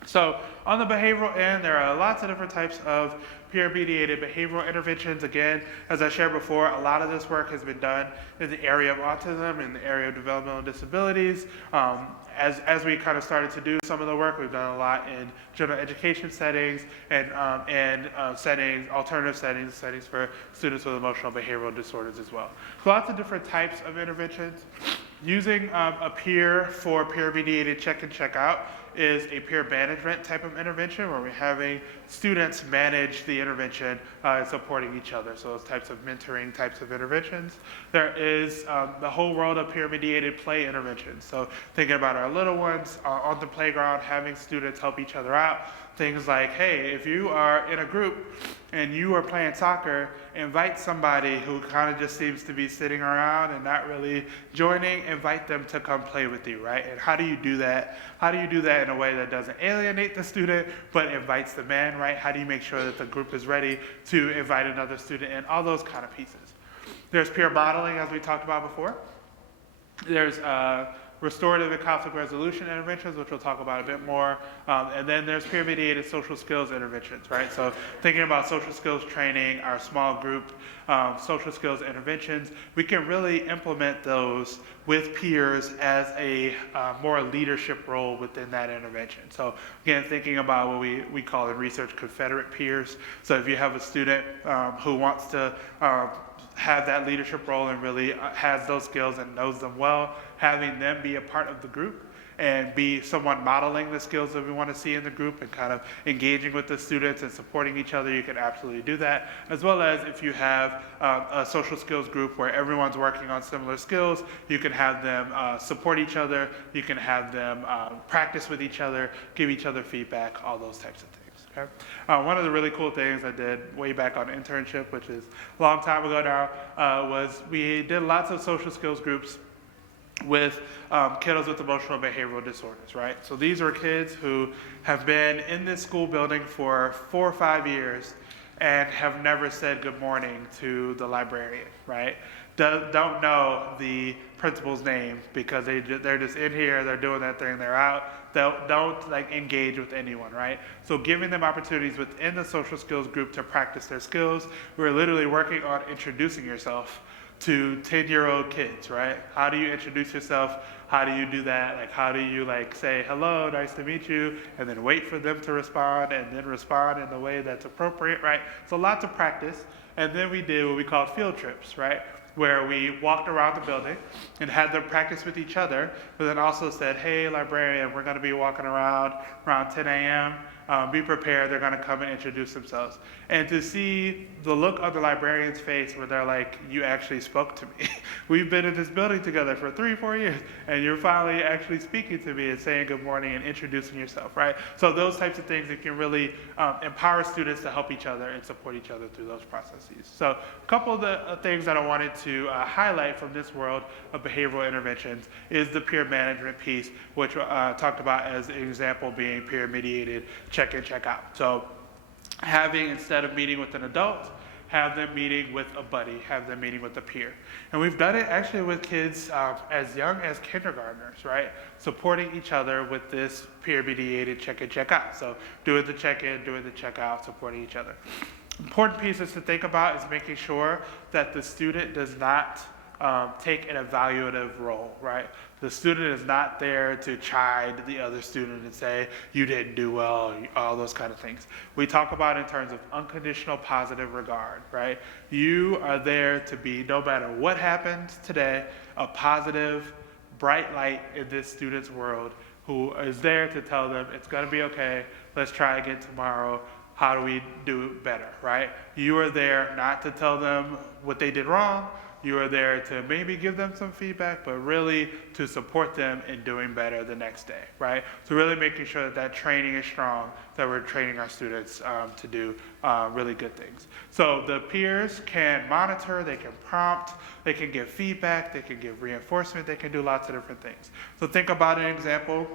So on the behavioral end, there are lots of different types of peer-mediated behavioral interventions. Again, as I shared before, a lot of this work has been done in the area of autism, in the area of developmental disabilities. As we kind of started to do some of the work, we've done a lot in general education settings and settings, alternative settings for students with emotional behavioral disorders as well. So lots of different types of interventions. Using a peer for peer-mediated check and check out is a peer management type of intervention where we're having students manage the intervention and supporting each other. So those types of mentoring types of interventions. There is the whole world of peer-mediated play interventions. So thinking about our little ones on the playground, having students help each other out. Things like, hey, if you are in a group and you are playing soccer, invite somebody who kind of just seems to be sitting around and not really joining, invite them to come play with you, right? And how do you do that? How do you do that in a way that doesn't alienate the student, but invites them in, right? How do you make sure that the group is ready to invite another student in? All those kind of pieces. There's peer modeling, as we talked about before. There's restorative and conflict resolution interventions, which we'll talk about a bit more. And then there's peer-mediated social skills interventions, right? So thinking about social skills training, our small group social skills interventions, we can really implement those with peers as a more leadership role within that intervention. So again, thinking about what we call in research Confederate peers. So if you have a student who wants to have that leadership role and really has those skills and knows them well, having them be a part of the group and be someone modeling the skills that we want to see in the group and kind of engaging with the students and supporting each other, you can absolutely do that. As well as if you have a social skills group where everyone's working on similar skills, you can have them support each other, you can have them practice with each other, give each other feedback, all those types of things. Okay. One of the really cool things I did way back on internship, which is a long time ago now, was we did lots of social skills groups with kiddos with emotional behavioral disorders, right? So these are kids who have been in this school building for 4 or 5 years and have never said good morning to the librarian, right? Don't know the principal's name because they're just in here, they're doing that thing, they're out. Don't engage with anyone, right? So giving them opportunities within the social skills group to practice their skills. We're literally working on introducing yourself to 10-year-old kids, right? How do you introduce yourself? How do you do that? How do you say, hello, nice to meet you, and then wait for them to respond and then respond in the way that's appropriate, right? So lots of practice. And then we did what we called field trips, right? Where we walked around the building and had them practice with each other, but then also said, hey, librarian, we're going to be walking around 10 a.m. Be prepared, they're going to come and introduce themselves. And to see the look on the librarian's face where they're like, you actually spoke to me. We've been in this building together for 3-4 years, and you're finally actually speaking to me and saying good morning and introducing yourself, right? So those types of things that can really empower students to help each other and support each other through those processes. So a couple of the things that I wanted to highlight from this world of behavioral interventions is the peer management piece, which talked about as an example being peer-mediated check-in, check-out. So having, instead of meeting with an adult, have them meeting with a buddy, have them meeting with a peer. And we've done it actually with kids as young as kindergartners, right? Supporting each other with this peer-mediated check-in, check-out. So doing the check-in, doing the check-out, supporting each other. Important pieces to think about is making sure that the student does not take an evaluative role, right? The student is not there to chide the other student and say, you didn't do well, all those kind of things. We talk about in terms of unconditional positive regard, right? You are there to be, no matter what happens today, a positive, bright light in this student's world who is there to tell them it's gonna be okay, let's try again tomorrow, how do we do better, right? You are there not to tell them what they did wrong, you are there to maybe give them some feedback, but really to support them in doing better the next day, right? So really making sure that that training is strong, that we're training our students to do really good things. So the peers can monitor, they can prompt, they can give feedback, they can give reinforcement, they can do lots of different things. So think about an example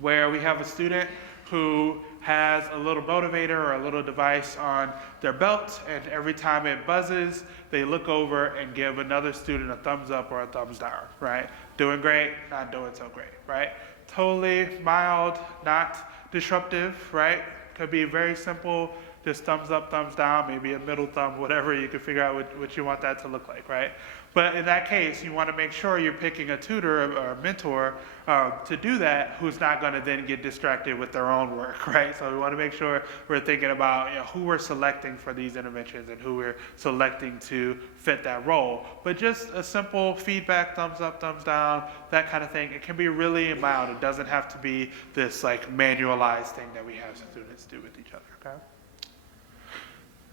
where we have a student who has a little motivator or a little device on their belt, and every time it buzzes, they look over and give another student a thumbs up or a thumbs down, right? Doing great, not doing so great, right? Totally mild, not disruptive, right? Could be very simple, just thumbs up, thumbs down, maybe a middle thumb, whatever, you can figure out what you want that to look like, right? But in that case, you want to make sure you're picking a tutor or a mentor to do that who's not going to then get distracted with their own work, right? So we want to make sure we're thinking about who we're selecting for these interventions and who we're selecting to fit that role. But just a simple feedback, thumbs up, thumbs down, that kind of thing, it can be really mild. It doesn't have to be this like manualized thing that we have students do with each other, okay?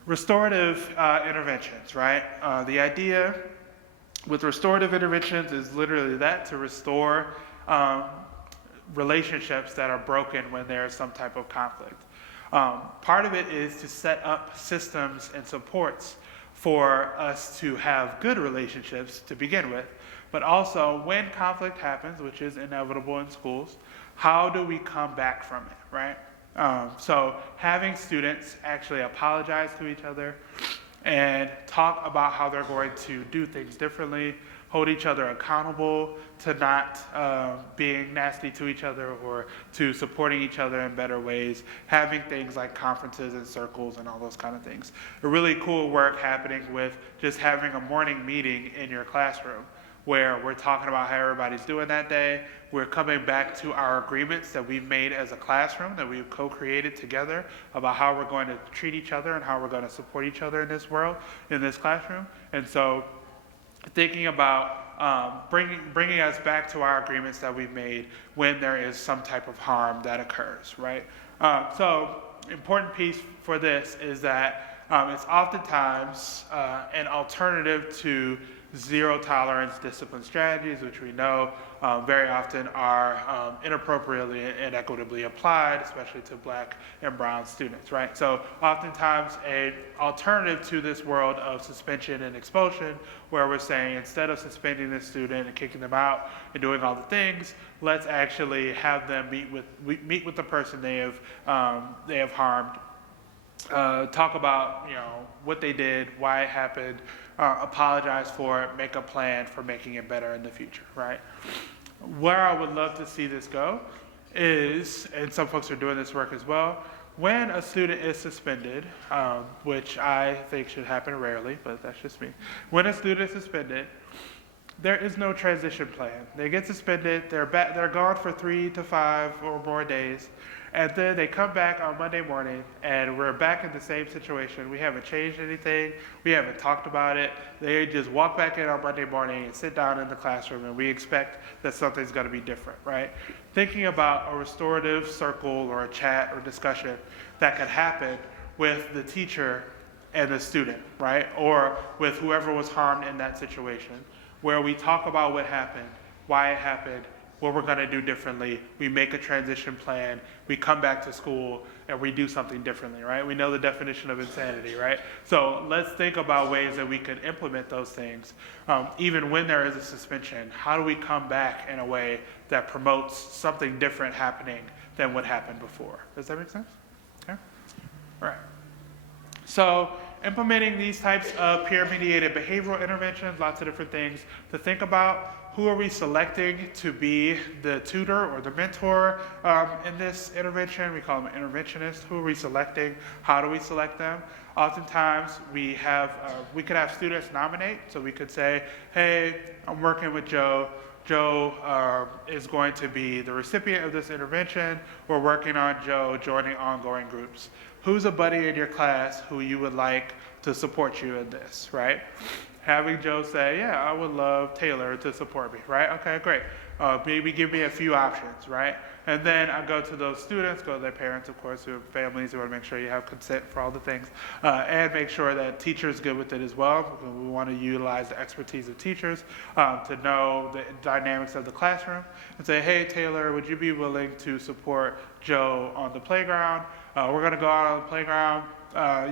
Restorative interventions, right? The idea with restorative interventions is literally that, to restore relationships that are broken when there is some type of conflict. Part of it is to set up systems and supports for us to have good relationships to begin with, but also when conflict happens, which is inevitable in schools, how do we come back from it, right? So having students actually apologize to each other and talk about how they're going to do things differently, hold each other accountable to not being nasty to each other or to supporting each other in better ways, having things like conferences and circles and all those kind of things. A really cool work happening with just having a morning meeting in your classroom where we're talking about how everybody's doing that day. We're coming back to our agreements that we've made as a classroom, that we've co-created together about how we're going to treat each other and how we're going to support each other in this world, in this classroom. And so thinking about bringing us back to our agreements that we've made when there is some type of harm that occurs, right? So important piece for this is that it's oftentimes an alternative to zero tolerance discipline strategies, which we know very often are inappropriately and inequitably applied, especially to Black and brown students, right? So oftentimes an alternative to this world of suspension and expulsion, where we're saying instead of suspending this student and kicking them out and doing all the things, let's actually have them meet with the person they have harmed, talk about what they did, why it happened, apologize for it, make a plan for making it better in the future, right? Where I would love to see this go is, and some folks are doing this work as well, when a student is suspended, which I think should happen rarely, but that's just me. When a student is suspended, there is no transition plan. They get suspended, they're gone for 3 to 5 or more days, and then they come back on Monday morning and we're back in the same situation. We haven't changed anything, we haven't talked about it. They just walk back in on Monday morning and sit down in the classroom and we expect that something's gonna be different, right? Thinking about a restorative circle or a chat or discussion that could happen with the teacher and the student, right? Or with whoever was harmed in that situation, where we talk about what happened, why it happened, what we're going to do differently. We make a transition plan, we come back to school, and we do something differently, right? We know the definition of insanity, right? So let's think about ways that we could implement those things. Even when there is a suspension, how do we come back in a way that promotes something different happening than what happened before? Does that make sense? Okay. All right. So implementing these types of peer-mediated behavioral interventions, lots of different things to think about. Who are we selecting to be the tutor or the mentor in this intervention? We call them interventionists. Who are we selecting? How do we select them? Oftentimes we could have students nominate. So we could say, hey, I'm working with Joe. Joe is going to be the recipient of this intervention. We're working on Joe joining ongoing groups. Who's a buddy in your class who you would like to support you in this, right? Having Joe say, yeah, I would love Taylor to support me, right? Okay, great. Maybe give me a few options, right? And then I go to those students, go to their parents, of course, who have families. We want to make sure you have consent for all the things, and make sure that teachers good with it as well. Because we want to utilize the expertise of teachers to know the dynamics of the classroom and say, hey, Taylor, would you be willing to support Joe on the playground? We're going to go out on the playground.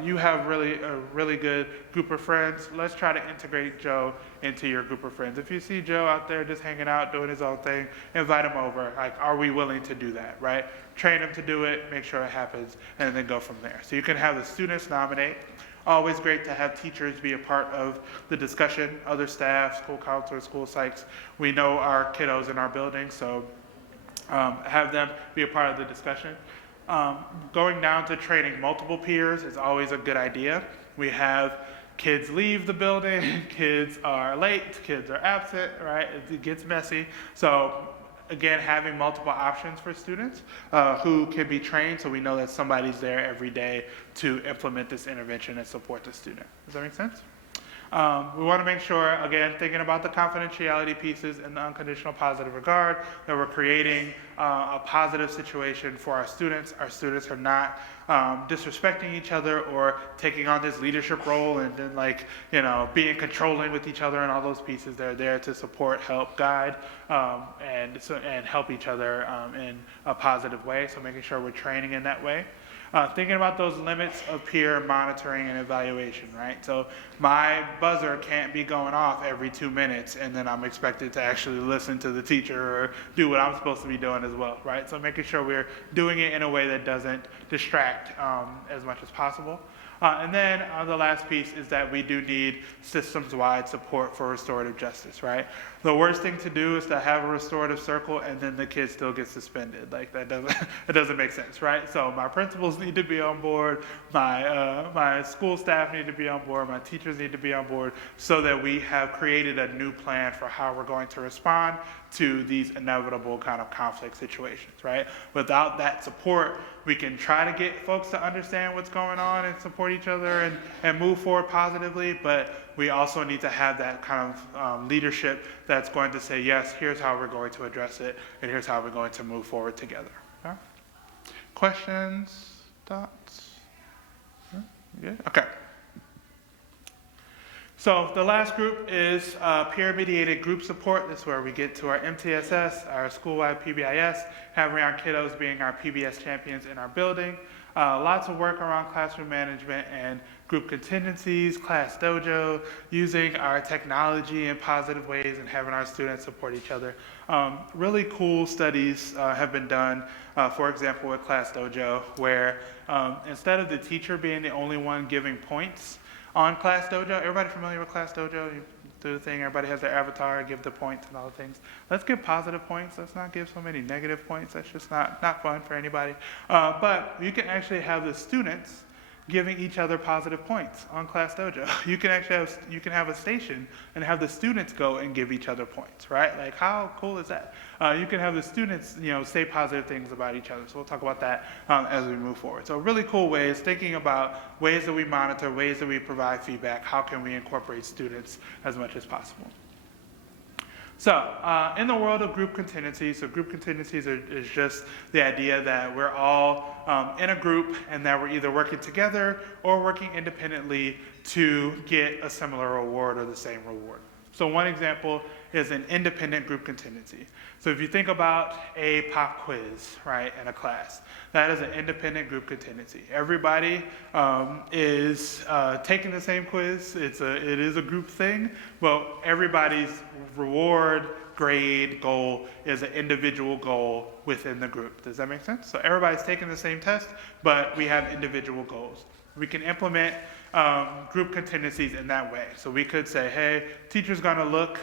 You have a really good group of friends. Let's try to integrate Joe into your group of friends. If you see Joe out there just hanging out, doing his own thing, invite him over. Like, are we willing to do that, right? Train him to do it, make sure it happens, and then go from there. So you can have the students nominate. Always great to have teachers be a part of the discussion, other staff, school counselors, school psychs. We know our kiddos in our building, so have them be a part of the discussion. Going down to training multiple peers is always a good idea. We have kids leave the building, kids are late, kids are absent, right? It gets messy. So again, having multiple options for students who can be trained so we know that somebody's there every day to implement this intervention and support the student. Does that make sense? We want to make sure, again, thinking about the confidentiality pieces and the unconditional positive regard, that we're creating a positive situation for our students. Our students are not disrespecting each other or taking on this leadership role and then being controlling with each other and all those pieces. They're there to support, help, guide, and help each other in a positive way. So making sure we're training in that way. Thinking about those limits of peer monitoring and evaluation, right? So my buzzer can't be going off every 2 minutes and then I'm expected to actually listen to the teacher or do what I'm supposed to be doing as well, right? So making sure we're doing it in a way that doesn't distract as much as possible. And then the last piece is that we do need systems-wide support for restorative justice, right? The worst thing to do is to have a restorative circle and then the kid still gets suspended. Like that doesn't make sense, right? So my principals need to be on board, my school staff need to be on board, my teachers need to be on board so that we have created a new plan for how we're going to respond to these inevitable kind of conflict situations, right? Without that support, we can try to get folks to understand what's going on and support each other and move forward positively, but we also need to have that kind of leadership that's going to say, yes, here's how we're going to address it, and here's how we're going to move forward together. Okay? Questions, thoughts? Good? Okay. So the last group is peer-mediated group support. This is where we get to our MTSS, our school-wide PBIS, having our kiddos being our PBS champions in our building. Lots of work around classroom management and group contingencies, class dojo, using our technology in positive ways and having our students support each other. Really cool studies have been done, for example, with class dojo, where instead of the teacher being the only one giving points on class dojo, everybody familiar with class dojo? You do the thing, everybody has their avatar, give the points and all the things. Let's give positive points. Let's not give so many negative points. That's just not fun for anybody. But you can actually have the students giving each other positive points on class dojo. You can have a station and have the students go and give each other points, right? Like, how cool is that? You can have the students, say positive things about each other. So we'll talk about that as we move forward. So really cool ways, thinking about ways that we monitor, ways that we provide feedback, how can we incorporate students as much as possible. So in the world of group contingencies, so group contingencies is just the idea that we're all in a group and that we're either working together or working independently to get a similar reward or the same reward. So one example is an independent group contingency. So if you think about a pop quiz, right, in a class, that is an independent group contingency. Everybody is taking the same quiz. It is a group thing, but everybody's reward, grade, goal is an individual goal within the group. Does that make sense? So everybody's taking the same test, but we have individual goals. We can implement group contingencies in that way. So we could say, hey, teacher's gonna look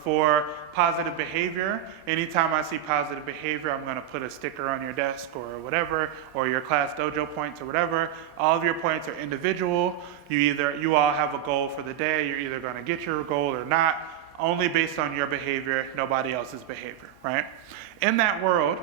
for positive behavior. Anytime I see positive behavior, I'm gonna put a sticker on your desk or whatever, or your class dojo points or whatever. All of your points are individual. You all have a goal for the day. You're either gonna get your goal or not, only based on your behavior, nobody else's behavior, right? In that world,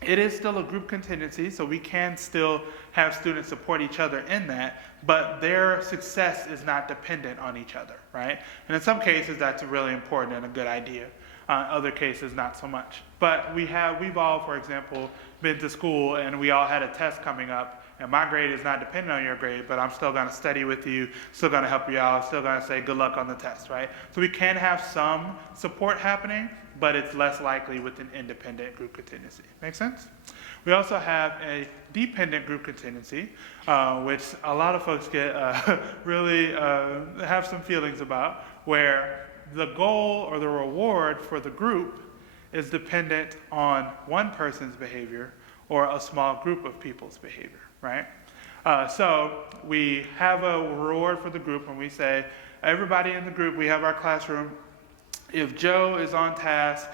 it is still a group contingency, so we can still have students support each other in that, but their success is not dependent on each other, right? And in some cases, that's really important and a good idea. Other cases, not so much. But we've all, for example, been to school and we all had a test coming up, and my grade is not dependent on your grade, but I'm still gonna study with you, still gonna help you out, still gonna say good luck on the test, right? So we can have some support happening, but it's less likely with an independent group contingency. Make sense? We also have a dependent group contingency, which a lot of folks get really have some feelings about, where the goal or the reward for the group is dependent on one person's behavior or a small group of people's behavior, right? So we have a reward for the group when we say, everybody in the group, we have our classroom. If Joe is on task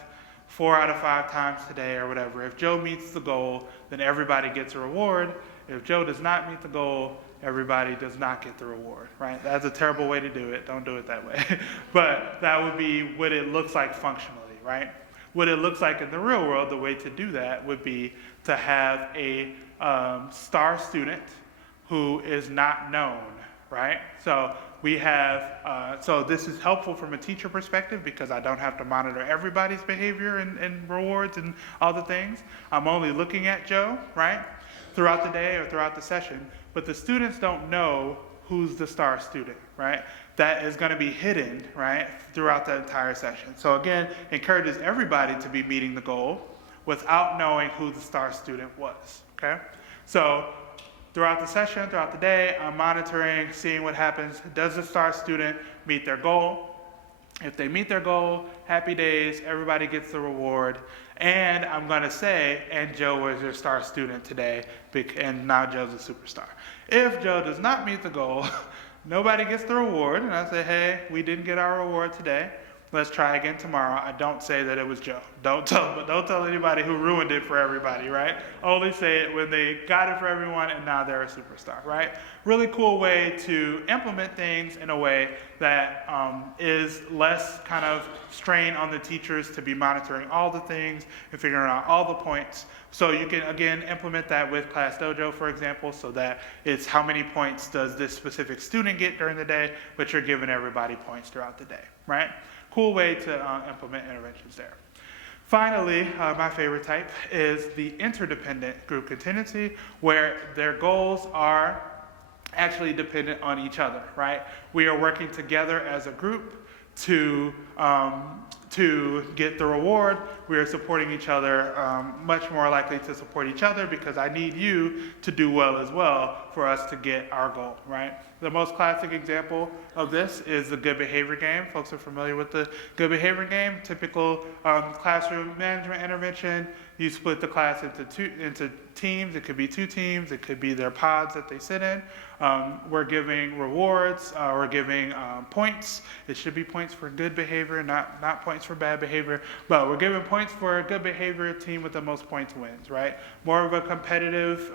4 out of 5 times today or whatever, if Joe meets the goal, then everybody gets a reward. If Joe does not meet the goal, everybody does not get the reward, right? That's a terrible way to do it. Don't do it that way. But that would be what it looks like functionally, right? What it looks like in the real world, the way to do that would be to have a star student who is not known, right? So we have, so this is helpful from a teacher perspective because I don't have to monitor everybody's behavior and rewards and all the things. I'm only looking at Joe, right? Throughout the day or throughout the session, but the students don't know who's the star student, right? That is gonna be hidden, right, throughout the entire session. So again, encourages everybody to be meeting the goal without knowing who the star student was, okay? So throughout the session, throughout the day, I'm monitoring, seeing what happens. Does the star student meet their goal? If they meet their goal, happy days, everybody gets the reward. And I'm gonna say, and Joe was your star student today, and now Joe's a superstar. If Joe does not meet the goal, nobody gets the reward, and I say, hey, we didn't get our reward today. Let's try again tomorrow. I don't say that it was Joe. Don't tell anybody who ruined it for everybody, right? Only say it when they got it for everyone and now they're a superstar, right? Really cool way to implement things in a way that is less kind of strain on the teachers to be monitoring all the things and figuring out all the points. So you can, again, implement that with Class Dojo, for example, so that it's how many points does this specific student get during the day, but you're giving everybody points throughout the day, right? Cool way to implement interventions there. Finally, my favorite type is the interdependent group contingency, where their goals are actually dependent on each other, right? We are working together as a group to get the reward. We are supporting each other, much more likely to support each other because I need you to do well as well for us to get our goal, right? The most classic example of this is the good behavior game. Folks are familiar with the good behavior game. Typical classroom management intervention. You split the class into teams. It could be 2 teams. It could be their pods that they sit in. We're giving rewards. We're giving points. It should be points for good behavior, not points for bad behavior. But we're giving points for a good behavior. Team with the most points wins, right? More of a competitive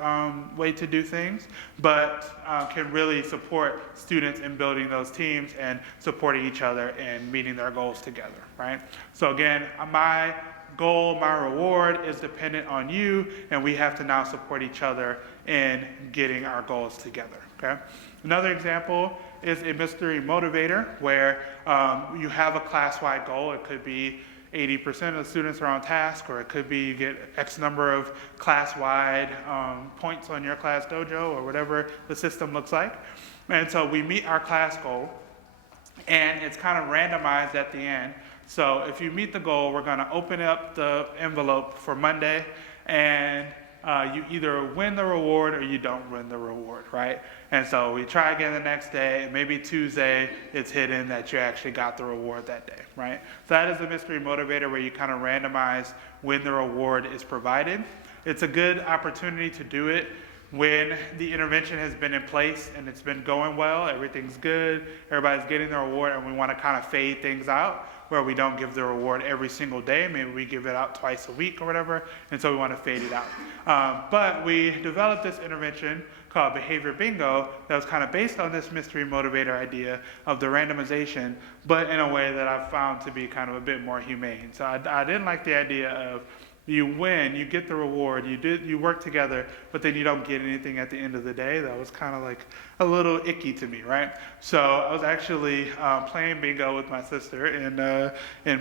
way to do things, but can really support students in building those teams and supporting each other and meeting their goals together, right? So again, my goal, my reward is dependent on you, and we have to now support each other in getting our goals together, okay? Another example is a mystery motivator, where you have a class-wide goal. It could be 80% of the students are on task, or it could be you get X number of class-wide points on your class dojo, or whatever the system looks like. And so we meet our class goal, and it's kind of randomized at the end So if you meet the goal, we're going to open up the envelope for Monday, and you either win the reward or you don't win the reward, right? And so we try again the next day, and maybe Tuesday it's hidden that you actually got the reward that day, right? So that is the mystery motivator, where you kind of randomize when the reward is provided. It's a good opportunity to do it when the intervention has been in place and it's been going well, everything's good, everybody's getting the reward, and we want to kind of fade things out where we don't give the reward every single day. Maybe we give it out twice a week or whatever, and so we want to fade it out. But we developed this intervention called Behavior Bingo that was kind of based on this mystery motivator idea of the randomization, but in a way that I've found to be kind of a bit more humane. So I didn't like the idea of you win, you get the reward, you work together, but then you don't get anything at the end of the day. That was kind of like a little icky to me, right? So I was actually playing bingo with my sister in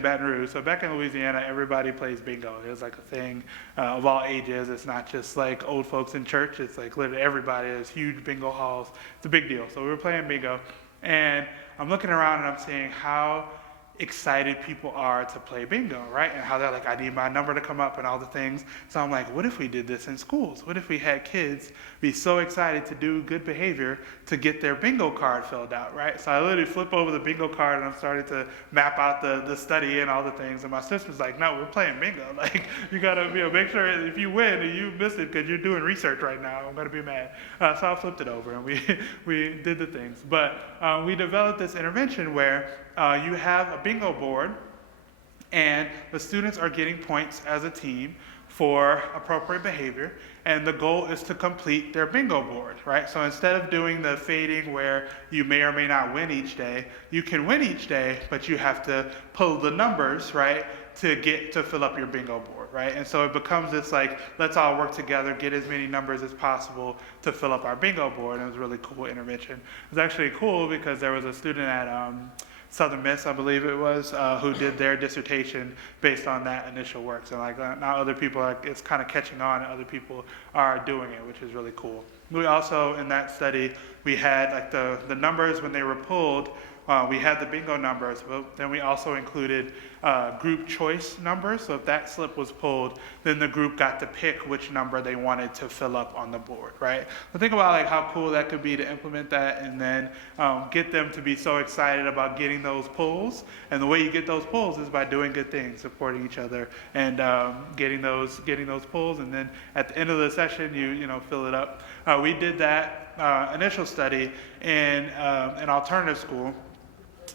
Baton Rouge. So back in Louisiana, everybody plays bingo. It's like a thing of all ages. It's not just like old folks in church. It's like literally everybody has huge bingo halls. It's a big deal. So we were playing bingo, and I'm looking around and I'm seeing how excited people are to play bingo, right? And how they're like, I need my number to come up and all the things. So I'm like, what if we did this in schools? What if we had kids be so excited to do good behavior to get their bingo card filled out, right? So I literally flip over the bingo card and I'm starting to map out the study and all the things. And my sister's like, no, we're playing bingo. Like, you gotta make sure if you win and you miss it because you're doing research right now, I'm gonna be mad. So I flipped it over and we did the things. But we developed this intervention where you have a bingo board, and the students are getting points as a team for appropriate behavior, and the goal is to complete their bingo board, right? So instead of doing the fading where you may or may not win each day, you can win each day, but you have to pull the numbers, right, to fill up your bingo board, right? And so it becomes this like, let's all work together, get as many numbers as possible to fill up our bingo board. And it was a really cool intervention. It was actually cool because there was a student at Southern Miss, I believe it was, who did their dissertation based on that initial work. So like now other people it's kind of catching on, and other people are doing it, which is really cool. We also, in that study, we had like the numbers when they were pulled. We had the bingo numbers, but then we also included group choice numbers. So if that slip was pulled, then the group got to pick which number they wanted to fill up on the board, right? So think about like how cool that could be to implement that, and then get them to be so excited about getting those pulls. And the way you get those pulls is by doing good things, supporting each other, and getting those pulls. And then at the end of the session, you fill it up. We did that initial study in an alternative school.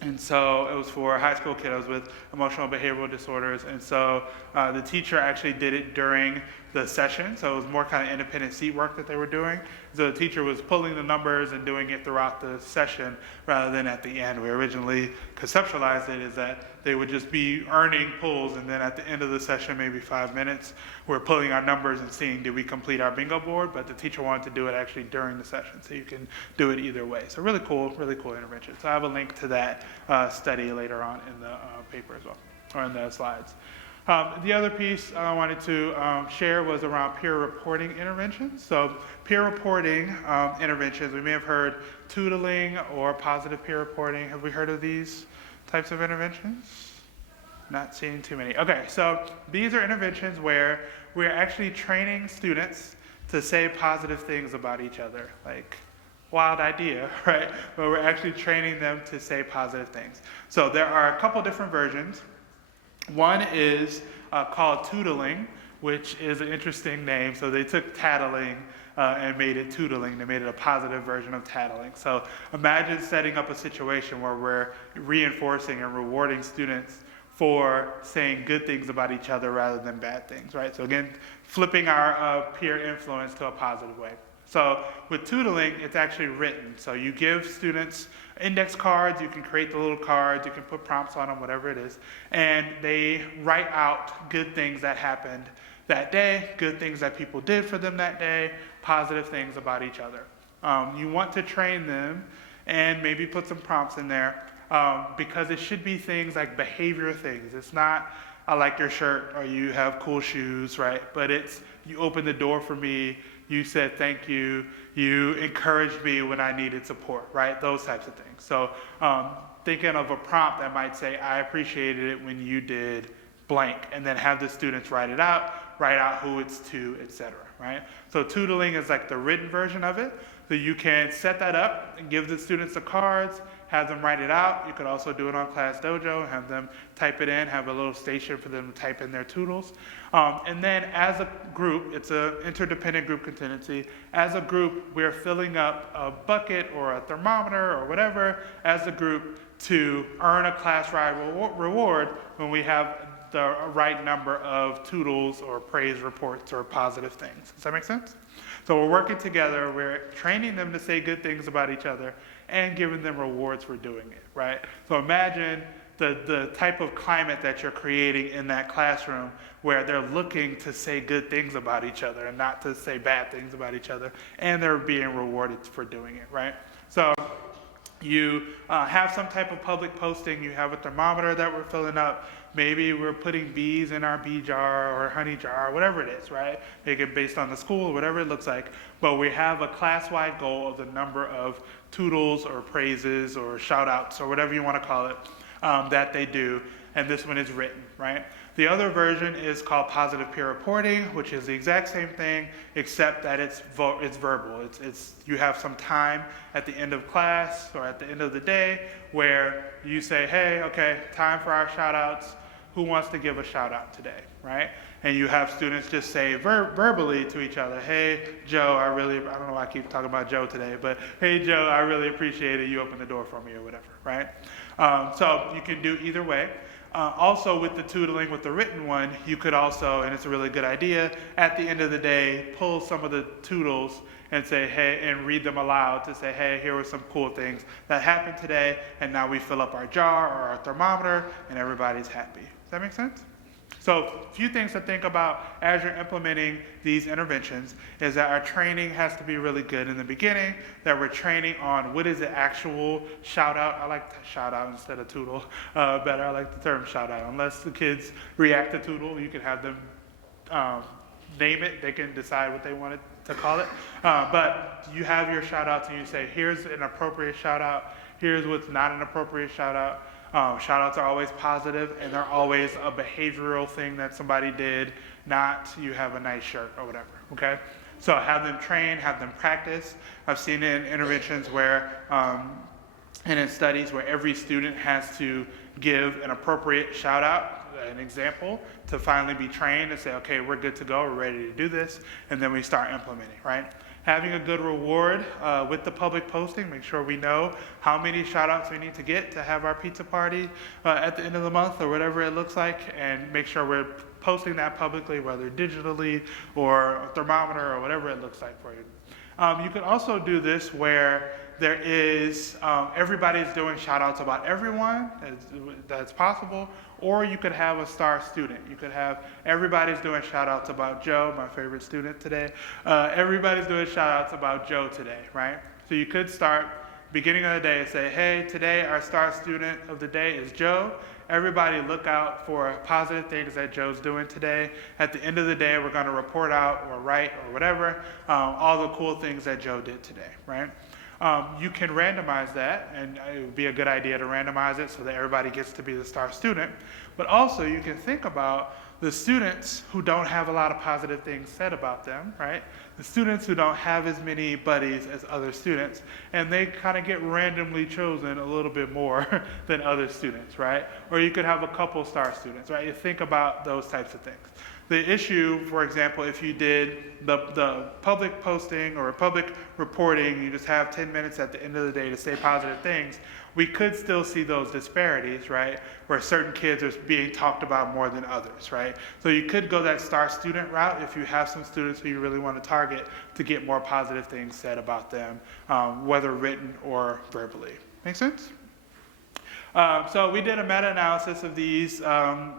And so it was for high school kiddos with emotional behavioral disorders. And so the teacher actually did it during the session. So it was more kind of independent seat work that they were doing. So the teacher was pulling the numbers and doing it throughout the session rather than at the end. We originally conceptualized it as that they would just be earning pulls, and then at the end of the session, maybe 5 minutes, we're pulling our numbers and seeing did we complete our bingo board. But the teacher wanted to do it actually during the session, so you can do it either way. So really cool intervention. So I have a link to that study later on in the paper as well, or in the slides. The other piece I wanted to share was around peer reporting interventions. So peer reporting interventions, we may have heard tutoring or positive peer reporting. Have we heard of these types of interventions? Not seeing too many. Okay, so these are interventions where we're actually training students to say positive things about each other. Like, wild idea, right? But we're actually training them to say positive things. So there are a couple different versions. One is called tootling, which is an interesting name. So they took tattling and made it tootling. They made it a positive version of tattling. So imagine setting up a situation where we're reinforcing and rewarding students for saying good things about each other rather than bad things, right? So again, flipping our peer influence to a positive way. So with tootling, it's actually written. So you give students index cards, you can create the little cards, you can put prompts on them, whatever it is, and they write out good things that happened that day, good things that people did for them that day, positive things about each other. You want to train them and maybe put some prompts in there because it should be things like behavior things. It's not, I like your shirt or you have cool shoes, right? But it's, you opened the door for me, you said thank you, you encouraged me when I needed support, right? Those types of things. So thinking of a prompt that might say, I appreciated it when you did blank, and then have the students write out who it's to, etc., right? So tootling is like the written version of it. So you can set that up and give the students the cards, have them write it out. You could also do it on Class Dojo and have them type it in, have a little station for them to type in their toodles. And then as a group, it's an interdependent group contingency. As a group, we're filling up a bucket or a thermometer or whatever as a group to earn a class-wide reward when we have the right number of toodles or praise reports or positive things. Does that make sense? So we're working together, we're training them to say good things about each other and giving them rewards for doing it, right? So imagine the type of climate that you're creating in that classroom where they're looking to say good things about each other and not to say bad things about each other, and they're being rewarded for doing it, right? So you have some type of public posting, you have a thermometer that we're filling up, maybe we're putting bees in our bee jar or honey jar, whatever it is, right? Make it based on the school, whatever it looks like, but we have a class-wide goal of the number of toodles or praises or shout-outs or whatever you want to call it that they do, and this one is written, right? The other version is called positive peer reporting, which is the exact same thing, except that it's verbal. It's you have some time at the end of class or at the end of the day where you say, hey, okay, time for our shout outs. Who wants to give a shout out today, right? And you have students just say verbally to each other, hey, Joe, I don't know why I keep talking about Joe today, but hey, Joe, I really appreciate it. You opened the door for me or whatever, right? So you can do either way. Also with the tootling, with the written one, you could also, and it's a really good idea, at the end of the day, pull some of the toodles and say, hey, and read them aloud to say, hey, here were some cool things that happened today, and now we fill up our jar or our thermometer, and everybody's happy. Does that make sense? So a few things to think about as you're implementing these interventions is that our training has to be really good in the beginning, that we're training on what is the actual shout out. I like shout out instead of tootle better. I like the term shout out. Unless the kids react to tootle, you can have them name it. They can decide what they want it to call it. But you have your shout outs and you say, here's an appropriate shout out. Here's what's not an appropriate shout out. Shout outs are always positive, and they're always a behavioral thing that somebody did, not you have a nice shirt or whatever, okay? So have them train, have them practice. I've seen it in interventions where, and in studies where every student has to give an appropriate shout out, an example, to finally be trained and say, okay, we're good to go, we're ready to do this, and then we start implementing, right? Having a good reward with the public posting, make sure we know how many shout outs we need to get to have our pizza party at the end of the month or whatever it looks like, and make sure we're posting that publicly, whether digitally or a thermometer or whatever it looks like for you. You could also do this where there is, everybody's doing shout outs about everyone, that's possible, or you could have a star student. You could have everybody's doing shout outs about Joe, my favorite student today. Everybody's doing shout outs about Joe today, right? So you could start beginning of the day and say, hey, today our star student of the day is Joe. Everybody look out for positive things that Joe's doing today. At the end of the day, we're gonna report out or write or whatever, all the cool things that Joe did today, right? You can randomize that, and it would be a good idea to randomize it so that everybody gets to be the star student. But also, you can think about the students who don't have a lot of positive things said about them, right? The students who don't have as many buddies as other students, and they kind of get randomly chosen a little bit more than other students, right? Or you could have a couple star students, right? You think about those types of things. The issue, for example, if you did the public posting or public reporting, you just have 10 minutes at the end of the day to say positive things, we could still see those disparities, right? Where certain kids are being talked about more than others, right? So you could go that star student route if you have some students who you really want to target to get more positive things said about them, whether written or verbally. Make sense? So we did a meta-analysis of these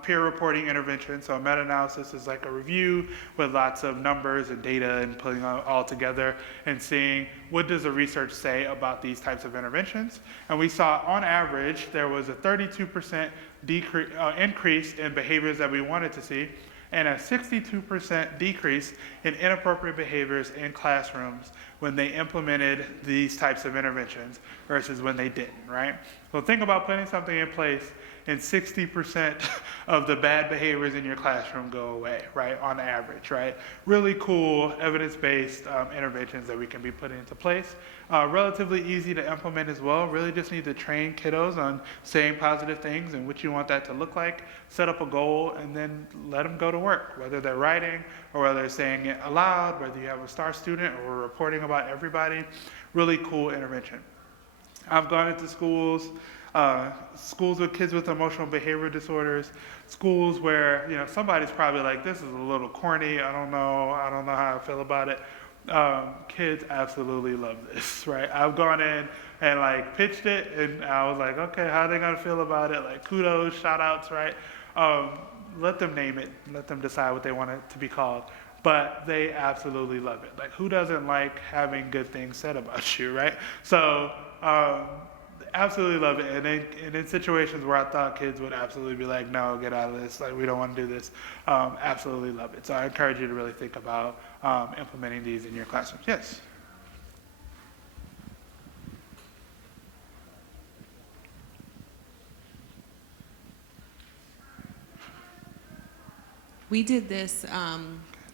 peer reporting interventions. So a meta-analysis is like a review with lots of numbers and data and putting it all together and seeing what does the research say about these types of interventions. And we saw on average there was a 32% increase in behaviors that we wanted to see, and a 62% decrease in inappropriate behaviors in classrooms when they implemented these types of interventions versus when they didn't, right? So think about putting something in place and 60% of the bad behaviors in your classroom go away, right, on average, right? Really cool evidence-based interventions that we can be putting into place. Relatively easy to implement as well. Really just need to train kiddos on saying positive things and what you want that to look like. Set up a goal and then let them go to work, whether they're writing or whether they're saying it aloud, whether you have a star student or we're reporting about everybody. Really cool intervention. I've gone into schools, schools with kids with emotional behavior disorders, schools where, you know, somebody's probably like, this is a little corny, I don't know how I feel about it. Kids absolutely love this, right? I've gone in and like pitched it and I was like, okay, how are they gonna feel about it? Like kudos, shout outs, right? Let them name it, let them decide what they want it to be called. But they absolutely love it. Like who doesn't like having good things said about you, right? So, absolutely love it. And in situations where I thought kids would absolutely be like, no, get out of this, like we don't want to do this, absolutely love it. So I encourage you to really think about implementing these in your classrooms. Yes? We did this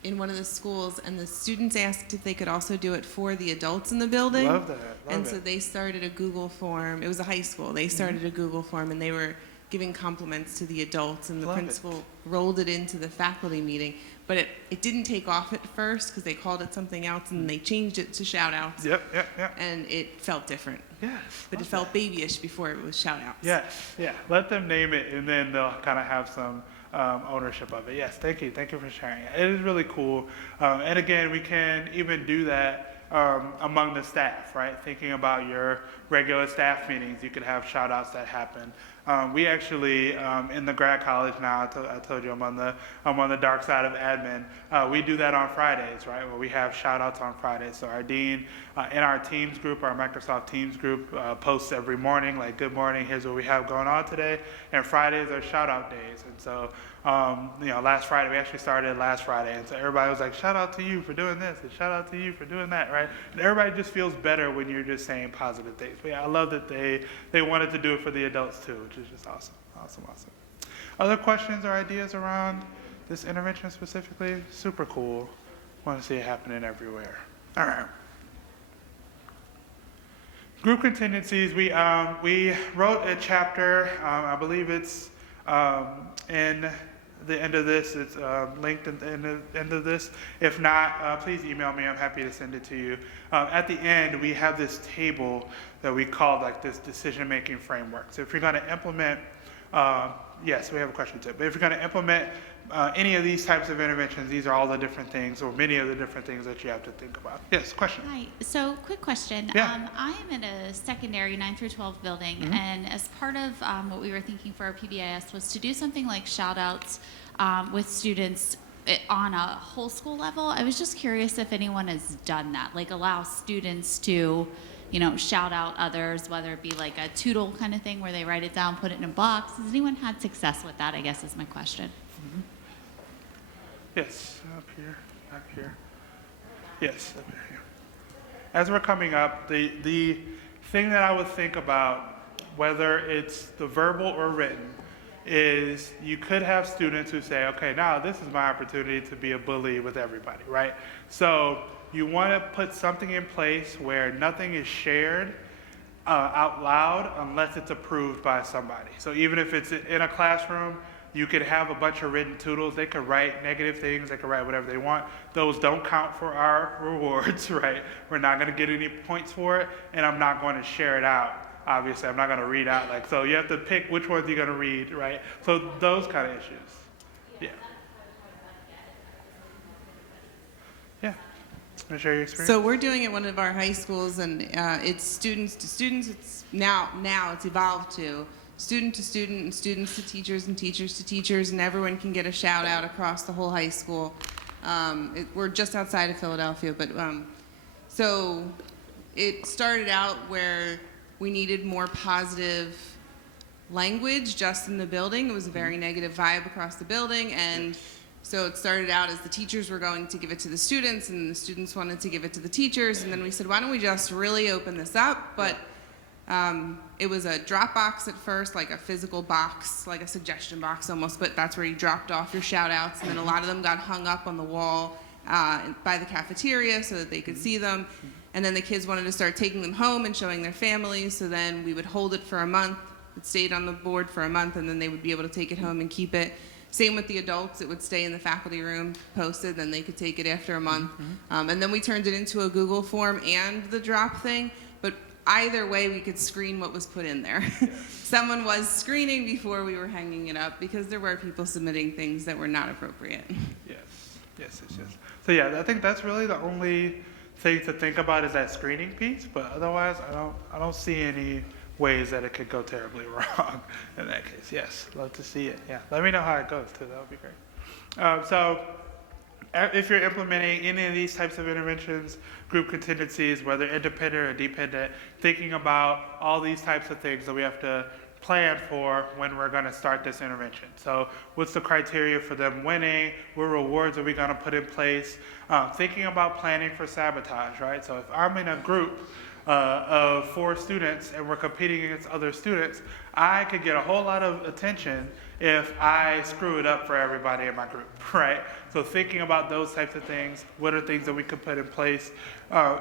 in one of the schools, and the students asked if they could also do it for the adults in the building. Love that. And so they started a Google form. It was a high school. They started a Google form, and they were giving compliments to the adults, and the principal rolled it into the faculty meeting. But it didn't take off at first because they called it something else, and they changed it to shout-outs. Yep. And it felt different. Yes. But it felt babyish before it was shout-outs. Yes, yeah. Let them name it, and then they'll kind of have some ownership of it. Yes, thank you for sharing it. It is really cool. And again, we can even do that among the staff, right? Thinking about your regular staff meetings, you could have shout outs that happen. We actually, in the grad college now, I told you I'm on the dark side of admin. We do that on Fridays, right? Where we have shout outs on Fridays. So our dean in our Teams group, our Microsoft Teams group, posts every morning, like, good morning, here's what we have going on today. And Fridays are shout out days. And so, last Friday, we actually started last Friday. And so everybody was like, shout out to you for doing this and shout out to you for doing that, right? And everybody just feels better when you're just saying positive things. But yeah, I love that they wanted to do it for the adults too, which is just awesome. Other questions or ideas around this intervention specifically? Super cool. Want to see it happening everywhere. All right. Group contingencies. We wrote a chapter. I believe it's in the end of this. It's linked at the end of this. If not, please email me. I'm happy to send it to you. At the end, we have this table that we call like this decision-making framework. So if you're going to implement, yes, we have a question too. But if you're going to implement any of these types of interventions, these are all the different things, or many of the different things that you have to think about. Yes, question. Hi. So, quick question. Yeah. I am in a secondary 9 through 12 building, and as part of what we were thinking for our PBIS was to do something like shout-outs with students on a whole school level. I was just curious if anyone has done that, like allow students to, shout out others, whether it be like a Toodle kind of thing where they write it down, put it in a box. Has anyone had success with that, I guess is my question. Yes, up here, back here. Yes, up here. As we're coming up, the thing that I would think about, whether it's the verbal or written, is you could have students who say, okay, now this is my opportunity to be a bully with everybody, right? So you want to put something in place where nothing is shared out loud unless it's approved by somebody. So even if it's in a classroom, you could have a bunch of written toodles. They could write negative things. They could write whatever they want. Those don't count for our rewards, right? We're not going to get any points for it, and I'm not going to share it out. Obviously, I'm not going to read out. So you have to pick which ones you're going to read, right? So those kind of issues. Yeah. Yeah. Want to share your experience? So we're doing it at one of our high schools, and it's students to students. It's now it's evolved to student and students to teachers and teachers to teachers, and everyone can get a shout out across the whole high school. We're just outside of Philadelphia, but so it started out where we needed more positive language just in the building. It was a very negative vibe across the building, and So it started out as the teachers were going to give it to the students, and the students wanted to give it to the teachers, and then we said, why don't we just really open this up? But it was a drop box at first, like a physical box, like a suggestion box almost, but that's where you dropped off your shout outs, and then a lot of them got hung up on the wall by the cafeteria so that they could see them. And then the kids wanted to start taking them home and showing their families, so then we would hold it for a month. It stayed on the board for a month, and then they would be able to take it home and keep it. Same with the adults, it would stay in the faculty room posted, then they could take it after a month. And then we turned it into a Google form and the drop thing, but either way we could screen what was put in there. Someone was screening before we were hanging it up because there were people submitting things that were not appropriate. Yes. So yeah, I think that's really the only thing to think about is that screening piece, but otherwise I don't see any ways that it could go terribly wrong in that case. Yes, love to see it. Yeah, let me know how it goes too. That would be great. So if you're implementing any of these types of interventions, group contingencies, whether independent or dependent, thinking about all these types of things that we have to plan for when we're going to start this intervention. So what's the criteria for them winning? What rewards are we going to put in place? Thinking about planning for sabotage, right? So if I'm in a group of 4 students and we're competing against other students, I could get a whole lot of attention if I screw it up for everybody in my group, right? So thinking about those types of things, what are things that we could put in place?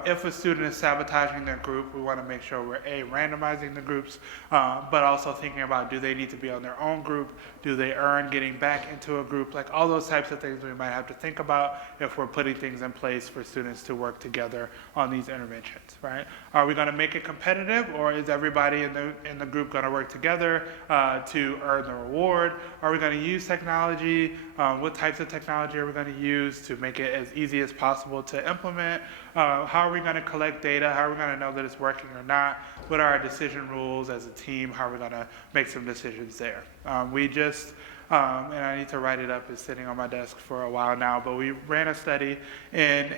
If a student is sabotaging their group, we want to make sure we're randomizing the groups, but also thinking about, do they need to be on their own group? Do they earn getting back into a group? Like all those types of things we might have to think about if we're putting things in place for students to work together on these interventions, right? Are we going to make it competitive, or is everybody in the group going to work together to earn the reward? Are we going to use technology? What types of technology are we going to use to make it as easy as possible to implement? How are we going to collect data? How are we going to know that it's working or not? What are our decision rules as a team? How are we going to make some decisions there? We just, and I need to write it up, it's sitting on my desk for a while now, but we ran a study in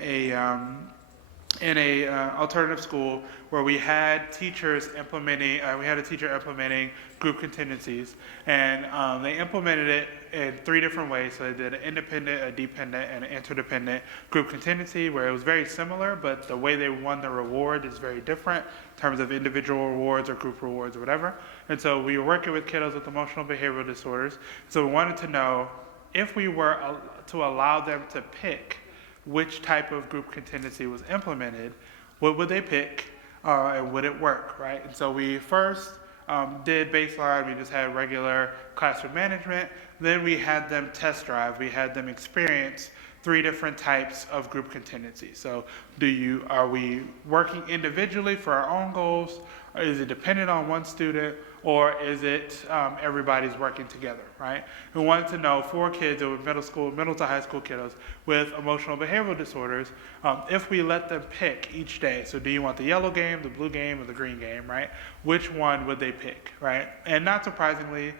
a alternative school where we had teachers implementing, we had a teacher implementing group contingencies, and they implemented it in 3 different ways. So they did an independent, a dependent, and an interdependent group contingency where it was very similar, but the way they won the reward is very different in terms of individual rewards or group rewards or whatever. And so we were working with kiddos with emotional behavioral disorders. So we wanted to know if we were to allow them to pick which type of group contingency was implemented, what would they pick, and would it work, right? And so we first did baseline, we just had regular classroom management, then we had them test drive, we had them experience 3 different types of group contingency. So are we working individually for our own goals, or is it dependent on one student, or is it everybody's working together, right? We wanted to know for kids that were middle to high school kiddos with emotional behavioral disorders, if we let them pick each day. So do you want the yellow game, the blue game, or the green game, right? Which one would they pick, right? And not surprisingly,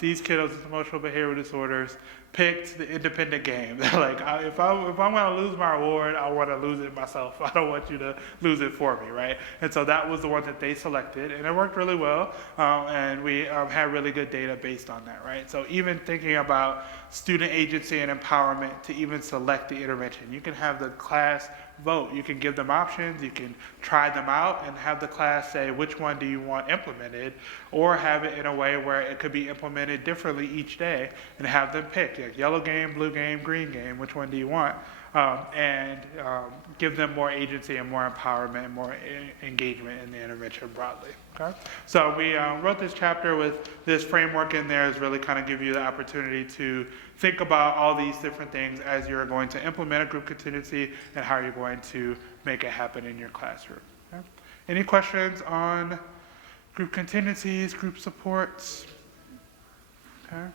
these kiddos with emotional behavioral disorders picked the independent game. They're like, if I'm going to lose my award, I want to lose it myself. I don't want you to lose it for me, right? And so that was the one that they selected, and it worked really well, and we had really good data based on that, right? So even thinking about student agency and empowerment to even select the intervention, you can have the class vote. You can give them options, you can try them out and have the class say which one do you want implemented, or have it in a way where it could be implemented differently each day and have them pick, like yellow game, blue game, green game, which one do you want? And give them more agency and more empowerment and more engagement in the intervention broadly. Okay? So we wrote this chapter with this framework in there is really kind of give you the opportunity to think about all these different things as you're going to implement a group contingency and how you're going to make it happen in your classroom. Okay? Any questions on group contingencies, group supports? Okay.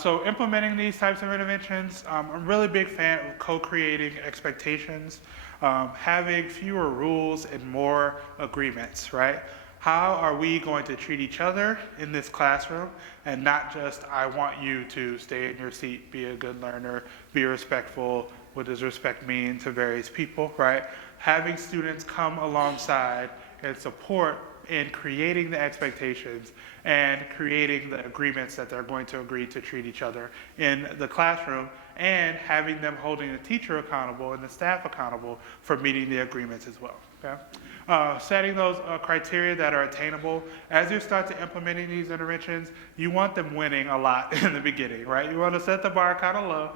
So implementing these types of interventions, I'm a really big fan of co-creating expectations, having fewer rules and more agreements, right? How are we going to treat each other in this classroom, and not just, I want you to stay in your seat, be a good learner, be respectful. What does respect mean to various people, right? Having students come alongside and support in creating the expectations and creating the agreements that they're going to agree to treat each other in the classroom, and having them holding the teacher accountable and the staff accountable for meeting the agreements as well. Okay? Setting those criteria that are attainable. As you start to implementing these interventions, you want them winning a lot in the beginning, right? You want to set the bar kind of low,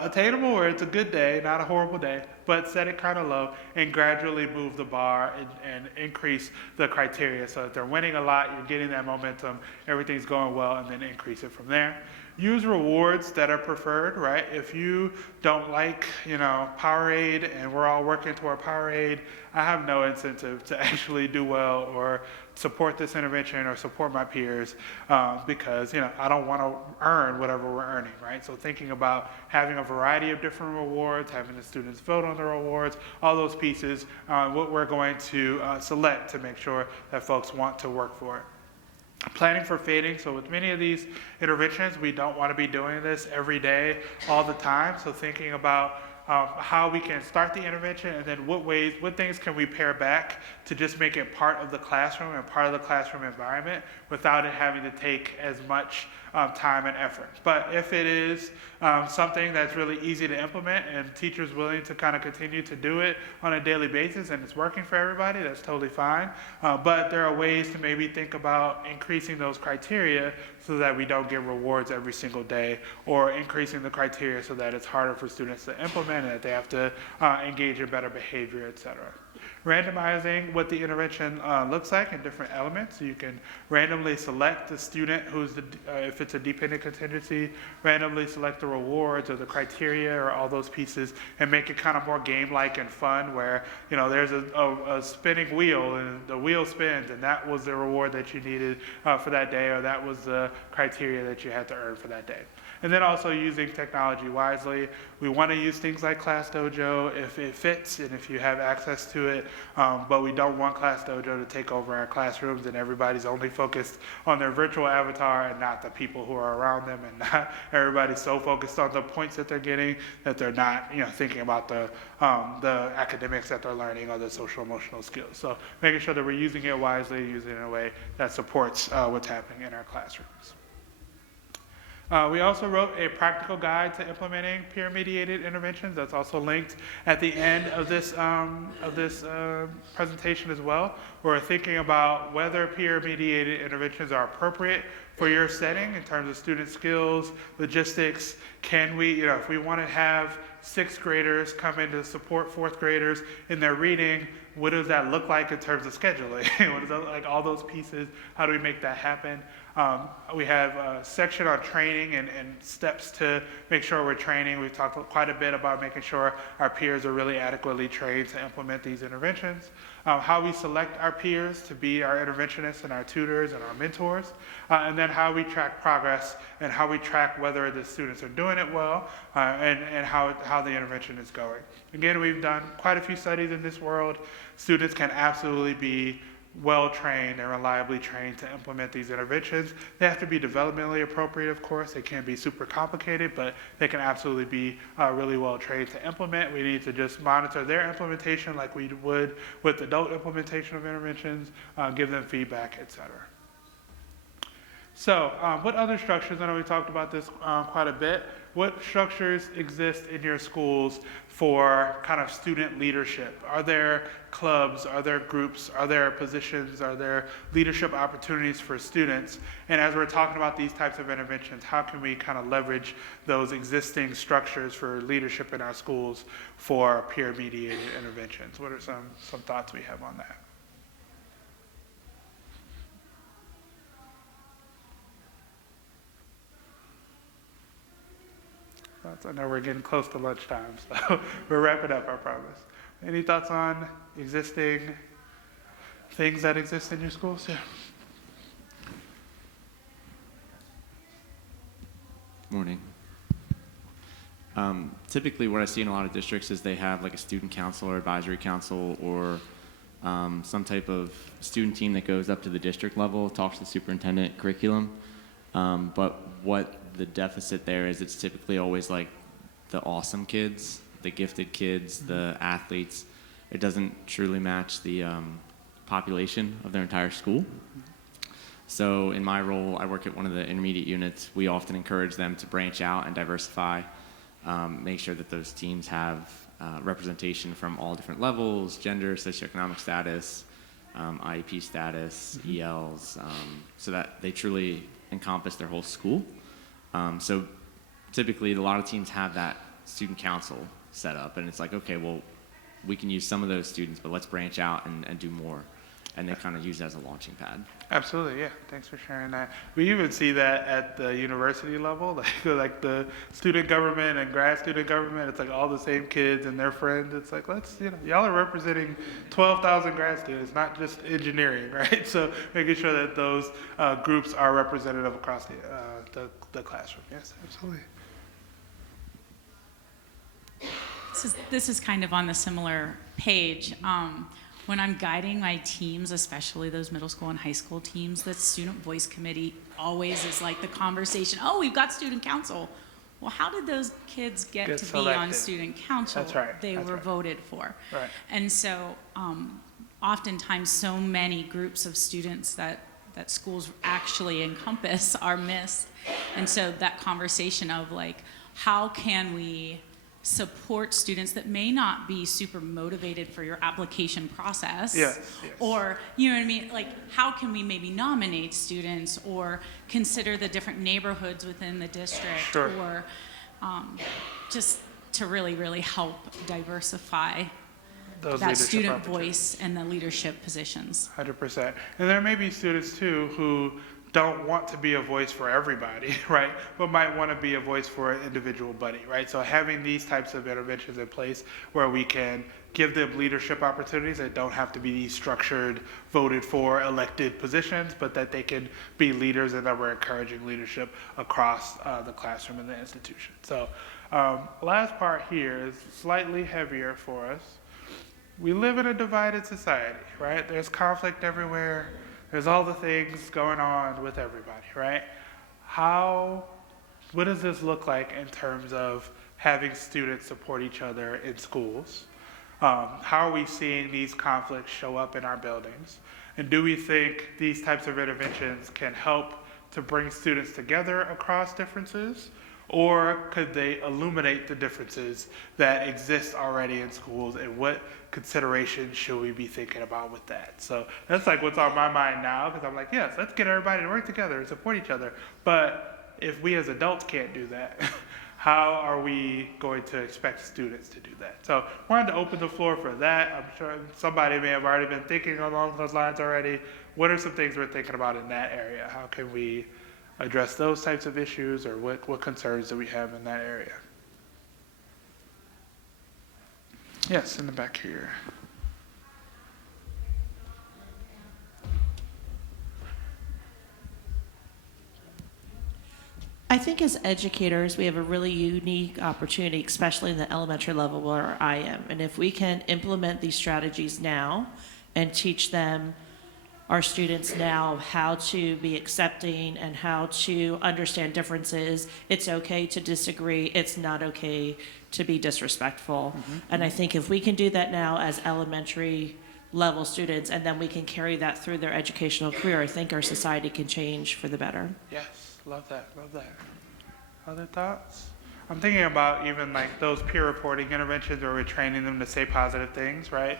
attainable where it's a good day, not a horrible day, but set it kind of low and gradually move the bar and increase the criteria so that they're winning a lot, you're getting that momentum, everything's going well, and then increase it from there. Use rewards that are preferred, right? If you don't like, Powerade and we're all working toward Powerade, I have no incentive to actually do well or support this intervention or support my peers because, I don't want to earn whatever we're earning, right? So thinking about having a variety of different rewards, having the students vote on the rewards, all those pieces, what we're going to select to make sure that folks want to work for it. Planning for fading. So with many of these interventions, we don't want to be doing this every day, all the time. So thinking about how we can start the intervention and then what things can we pare back to just make it part of the classroom and part of the classroom environment without it having to take as much time and effort. But if it is something that's really easy to implement and teachers willing to kind of continue to do it on a daily basis and it's working for everybody, that's totally fine. But there are ways to maybe think about increasing those criteria so that we don't get rewards every single day, or increasing the criteria so that it's harder for students to implement and that they have to engage in better behavior, et cetera. Randomizing what the intervention looks like in different elements. So you can randomly select the student who's if it's a dependent contingency, randomly select the rewards or the criteria or all those pieces and make it kind of more game-like and fun where, there's a spinning wheel and the wheel spins and that was the reward that you needed for that day, or that was the criteria that you had to earn for that day. And then also using technology wisely. We want to use things like Class Dojo if it fits and if you have access to it, but we don't want Class Dojo to take over our classrooms and everybody's only focused on their virtual avatar and not the people who are around them, and not everybody's so focused on the points that they're getting that they're not thinking about the academics that they're learning or the social emotional skills. So making sure that we're using it wisely, using it in a way that supports what's happening in our classrooms. We also wrote a practical guide to implementing peer-mediated interventions. That's also linked at the end of this presentation as well. We're thinking about whether peer-mediated interventions are appropriate for your setting in terms of student skills, logistics. Can we, if we want to have 6th graders come in to support 4th graders in their reading, what does that look like in terms of scheduling? What does that look like, all those pieces? How do we make that happen? We have a section on training and steps to make sure we're training. We've talked quite a bit about making sure our peers are really adequately trained to implement these interventions. How we select our peers to be our interventionists and our tutors and our mentors, and then how we track progress and how we track whether the students are doing it well and how the intervention is going. Again, we've done quite a few studies in this world. Students can absolutely be well-trained and reliably trained to implement these interventions. They have to be developmentally appropriate, of course. They can't be super complicated, but they can absolutely be really well-trained to implement. We need to just monitor their implementation like we would with adult implementation of interventions, give them feedback, et cetera. So what other structures, I know we talked about this quite a bit, what structures exist in your schools for kind of student leadership? Are there clubs, are there groups, are there positions, are there leadership opportunities for students? And as we're talking about these types of interventions, how can we kind of leverage those existing structures for leadership in our schools for peer-mediated interventions? What are some thoughts we have on that? I know we're getting close to lunchtime, so we're wrapping up, I promise. Any thoughts on existing things that exist in your schools? Yeah. Morning. Typically what I see in a lot of districts is they have like a student council or advisory council or some type of student team that goes up to the district level, talks to the superintendent curriculum. But what the deficit there is, it's typically always like the awesome kids, the gifted kids, the athletes. It doesn't truly match the population of their entire school. So in my role, I work at one of the intermediate units. We often encourage them to branch out and diversify, make sure that those teams have representation from all different levels, gender, socioeconomic status, IEP status, ELs, so that they truly encompass their whole school. So typically, a lot of teams have that student council set up, and it's like, okay, well, we can use some of those students, but let's branch out and do more. And they kind of use it as a launching pad. Absolutely, yeah. Thanks for sharing that. We even see that at the university level, like the student government and grad student government. It's like all the same kids and their friends. It's like, y'all are representing 12,000 grad students, not just engineering, right? So making sure that those groups are representative across the classroom. Yes, absolutely. This is kind of on the similar page. When I'm guiding my teams, especially those middle school and high school teams, the student voice committee always is like the conversation, oh, we've got student council. Well, how did those kids get to selected. Be on student council? That's right. They were voted for. Right. And so oftentimes so many groups of students that schools actually encompass are missed. And so that conversation of like, how can we support students that may not be super motivated for your application process. Yes. Or, you know what I mean? Like, how can we maybe nominate students or consider the different neighborhoods within the district? Sure. Or just to really, really help diversify Those that leadership student opportunities. voice and the leadership positions. 100%. And there may be students too who don't want to be a voice for everybody, right? But might want to be a voice for an individual buddy, right? So having these types of interventions in place where we can give them leadership opportunities that don't have to be these structured, voted for, elected positions, but that they can be leaders and that we're encouraging leadership across the classroom and the institution. So last part here is slightly heavier for us. We live in a divided society, right? There's conflict everywhere. There's all the things going on with everybody, right? What does this look like in terms of having students support each other in schools? How are we seeing these conflicts show up in our buildings? And do we think these types of interventions can help to bring students together across differences? Or could they illuminate the differences that exist already in schools, and what considerations should we be thinking about with that? So that's like what's on my mind now, because I'm like, yes, let's get everybody to work together and support each other. But if we as adults can't do that, how are we going to expect students to do that? So I wanted to open the floor for that. I'm sure somebody may have already been thinking along those lines already. What are some things we're thinking about in that area? How can we address those types of issues, or what concerns do we have in that area? Yes, in the back here. I think as educators, we have a really unique opportunity, especially in the elementary level where I am. And if we can implement these strategies now and teach them, our students now, how to be accepting and how to understand differences. It's okay to disagree. It's not okay to be disrespectful. And I think if we can do that now as elementary level students, and then we can carry that through their educational career, I think our society can change for the better. Yes, love that. Other thoughts? I'm thinking about even like those peer reporting interventions where we're training them to say positive things, right?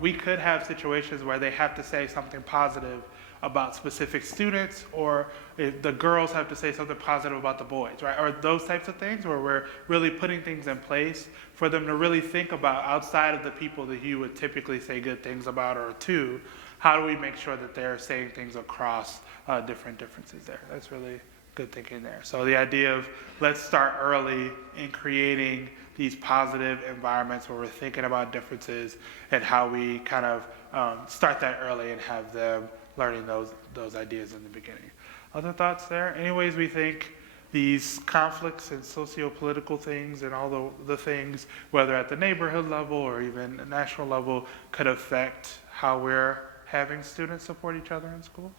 We could have situations where they have to say something positive about specific students, or if the girls have to say something positive about the boys, right? Or those types of things where we're really putting things in place for them to really think about, outside of the people that you would typically say good things about or to, how do we make sure that they're saying things across different differences there? That's really good thinking there. So the idea of let's start early in creating these positive environments where we're thinking about differences and how we kind of start that early and have them learning those ideas in the beginning. Other thoughts there? Any ways we think these conflicts and socio-political things and all the things, whether at the neighborhood level or even national level, could affect how we're having students support each other in schools?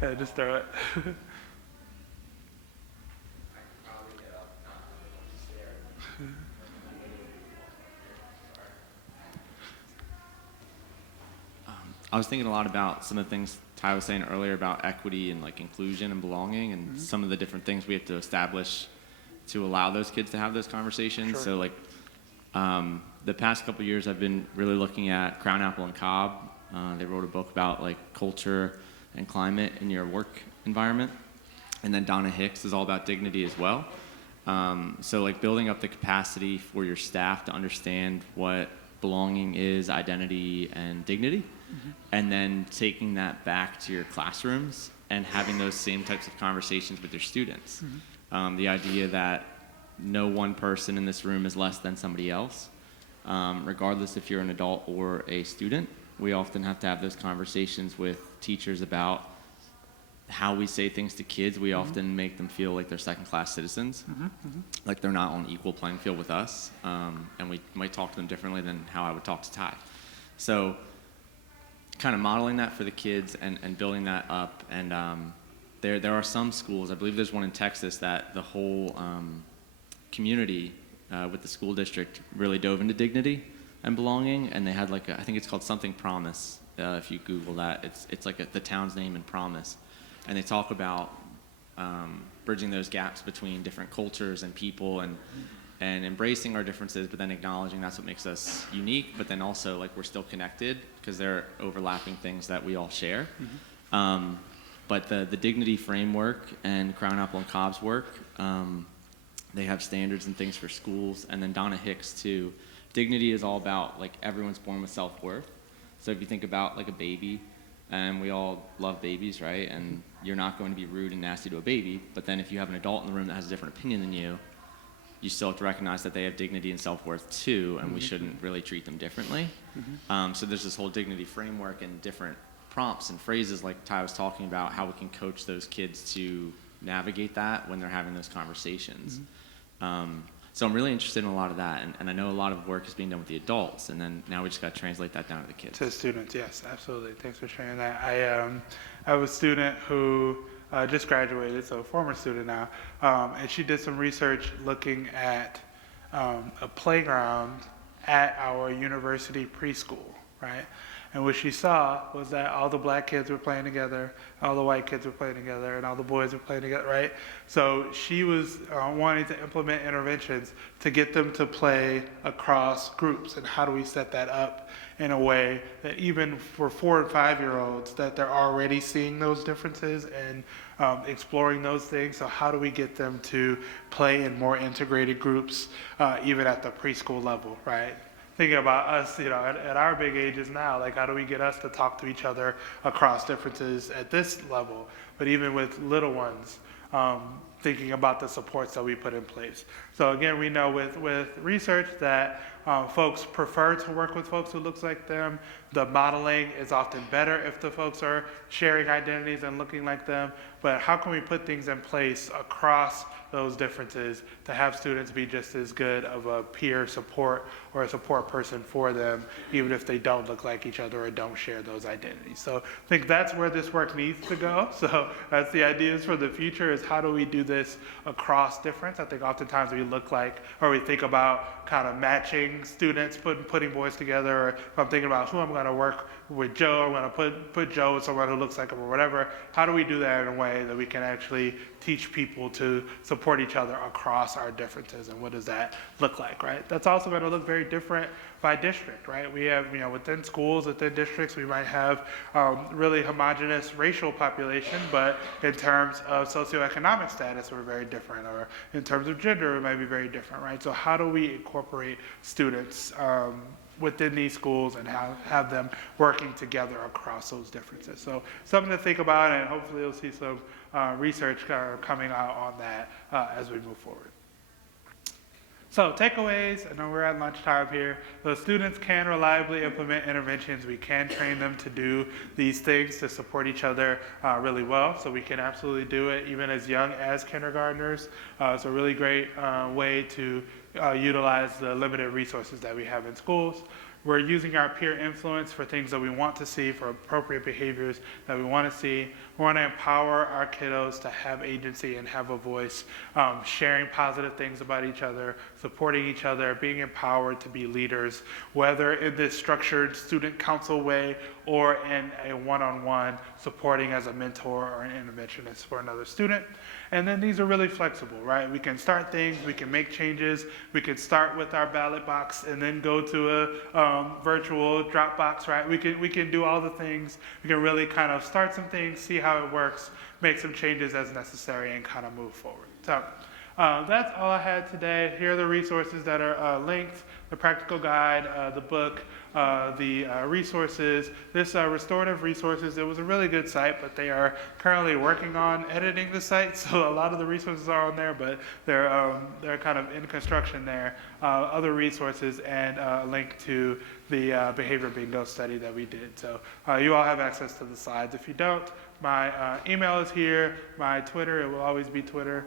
Yeah, just throw it. I was thinking a lot about some of the things Ty was saying earlier about equity and like inclusion and belonging and some of the different things we have to establish to allow those kids to have those conversations. Sure. So like the past couple of years I've been really looking at Crown Apple and Cobb. They wrote a book about like culture and climate in your work environment. And then Donna Hicks is all about dignity as well. So like building up the capacity for your staff to understand what belonging is, identity, and dignity. And then taking that back to your classrooms and having those same types of conversations with your students. The idea that no one person in this room is less than somebody else, regardless if you're an adult or a student. We often have to have those conversations with teachers about how we say things to kids. We often make them feel like they're second-class citizens, like they're not on equal playing field with us, and we might talk to them differently than how I would talk to Ty. So kind of modeling that for the kids and building that up. And there are some schools, I believe there's one in Texas, that the whole community with the school district really dove into dignity and belonging, and they had like I think it's called Something Promise. If you Google that, it's like the town's name in Promise, and they talk about bridging those gaps between different cultures and people and embracing our differences, but then acknowledging that's what makes us unique, but then also like we're still connected because there are overlapping things that we all share. But the dignity framework and Crown Apple and Cobb's work, they have standards and things for schools, and then Donna Hicks too. Dignity is all about like everyone's born with self-worth. So if you think about like a baby, and we all love babies, right? And you're not going to be rude and nasty to a baby, but then if you have an adult in the room that has a different opinion than you still have to recognize that they have dignity and self-worth too, and we shouldn't really treat them differently. So there's this whole dignity framework and different prompts and phrases like Ty was talking about, how we can coach those kids to navigate that when they're having those conversations. So I'm really interested in a lot of that, and I know a lot of work is being done with the adults, and then now we just got to translate that down to the kids. To students, yes, absolutely. Thanks for sharing that. I have a student who just graduated, so a former student now, and she did some research looking at a playground at our university preschool, right? And what she saw was that all the black kids were playing together, all the white kids were playing together, and all the boys were playing together, right? So she was wanting to implement interventions to get them to play across groups. And how do we set that up in a way that even for 4 and 5-year-olds, that they're already seeing those differences and exploring those things. So how do we get them to play in more integrated groups, even at the preschool level, right? Thinking about us, you know, at our big ages now, like how do we get us to talk to each other across differences at this level? But even with little ones, thinking about the supports that we put in place. So again, we know with research that folks prefer to work with folks who looks like them. The modeling is often better if the folks are sharing identities and looking like them. But how can we put things in place across those differences to have students be just as good of a peer support or a support person for them, even if they don't look like each other or don't share those identities? So I think that's where this work needs to go. So that's the ideas for the future, is how do we do this across difference? I think oftentimes we look like, or we think about kind of matching students, putting boys together, or if I'm thinking about who I'm going to work with Joe, I'm going to put Joe with someone who looks like him or whatever. How do we do that in a way that we can actually teach people to support each other across our differences, and what does that look like, right? That's also going to look very different by district, right? We have, you know, within schools, within districts, we might have really homogeneous racial population, but in terms of socioeconomic status, we're very different, or in terms of gender, it might be very different, right? So how do we incorporate students within these schools and have them working together across those differences? So something to think about, and hopefully you'll see some research coming out on that as we move forward. So takeaways, I know we're at lunchtime here. The students can reliably implement interventions. We can train them to do these things to support each other really well. So we can absolutely do it even as young as kindergartners. It's a really great way to utilize the limited resources that we have in schools. We're using our peer influence for things that we want to see, for appropriate behaviors that we want to see. We want to empower our kiddos to have agency and have a voice, sharing positive things about each other, supporting each other, being empowered to be leaders, whether in this structured student council way or in a one-on-one supporting as a mentor or an interventionist for another student. And then these are really flexible, right? We can start things, we can make changes, we can start with our ballot box and then go to a virtual Dropbox, right? We can do all the things. We can really kind of start some things, see how it works, make some changes as necessary, and kind of move forward. So that's all I had today. Here are the resources that are linked: the practical guide, the book, the resources. This Restorative Resources, it was a really good site, but they are currently working on editing the site, so a lot of the resources are on there, but they're kind of in construction there. Other resources and a link to the behavior bingo study that we did. So you all have access to the slides. If you don't, my email is here. My Twitter, it will always be Twitter,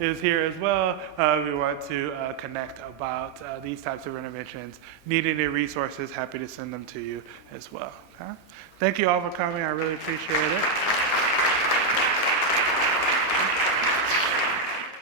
is here as well. If you want to connect about these types of interventions, need any resources, happy to send them to you as well. Okay? Thank you all for coming. I really appreciate it.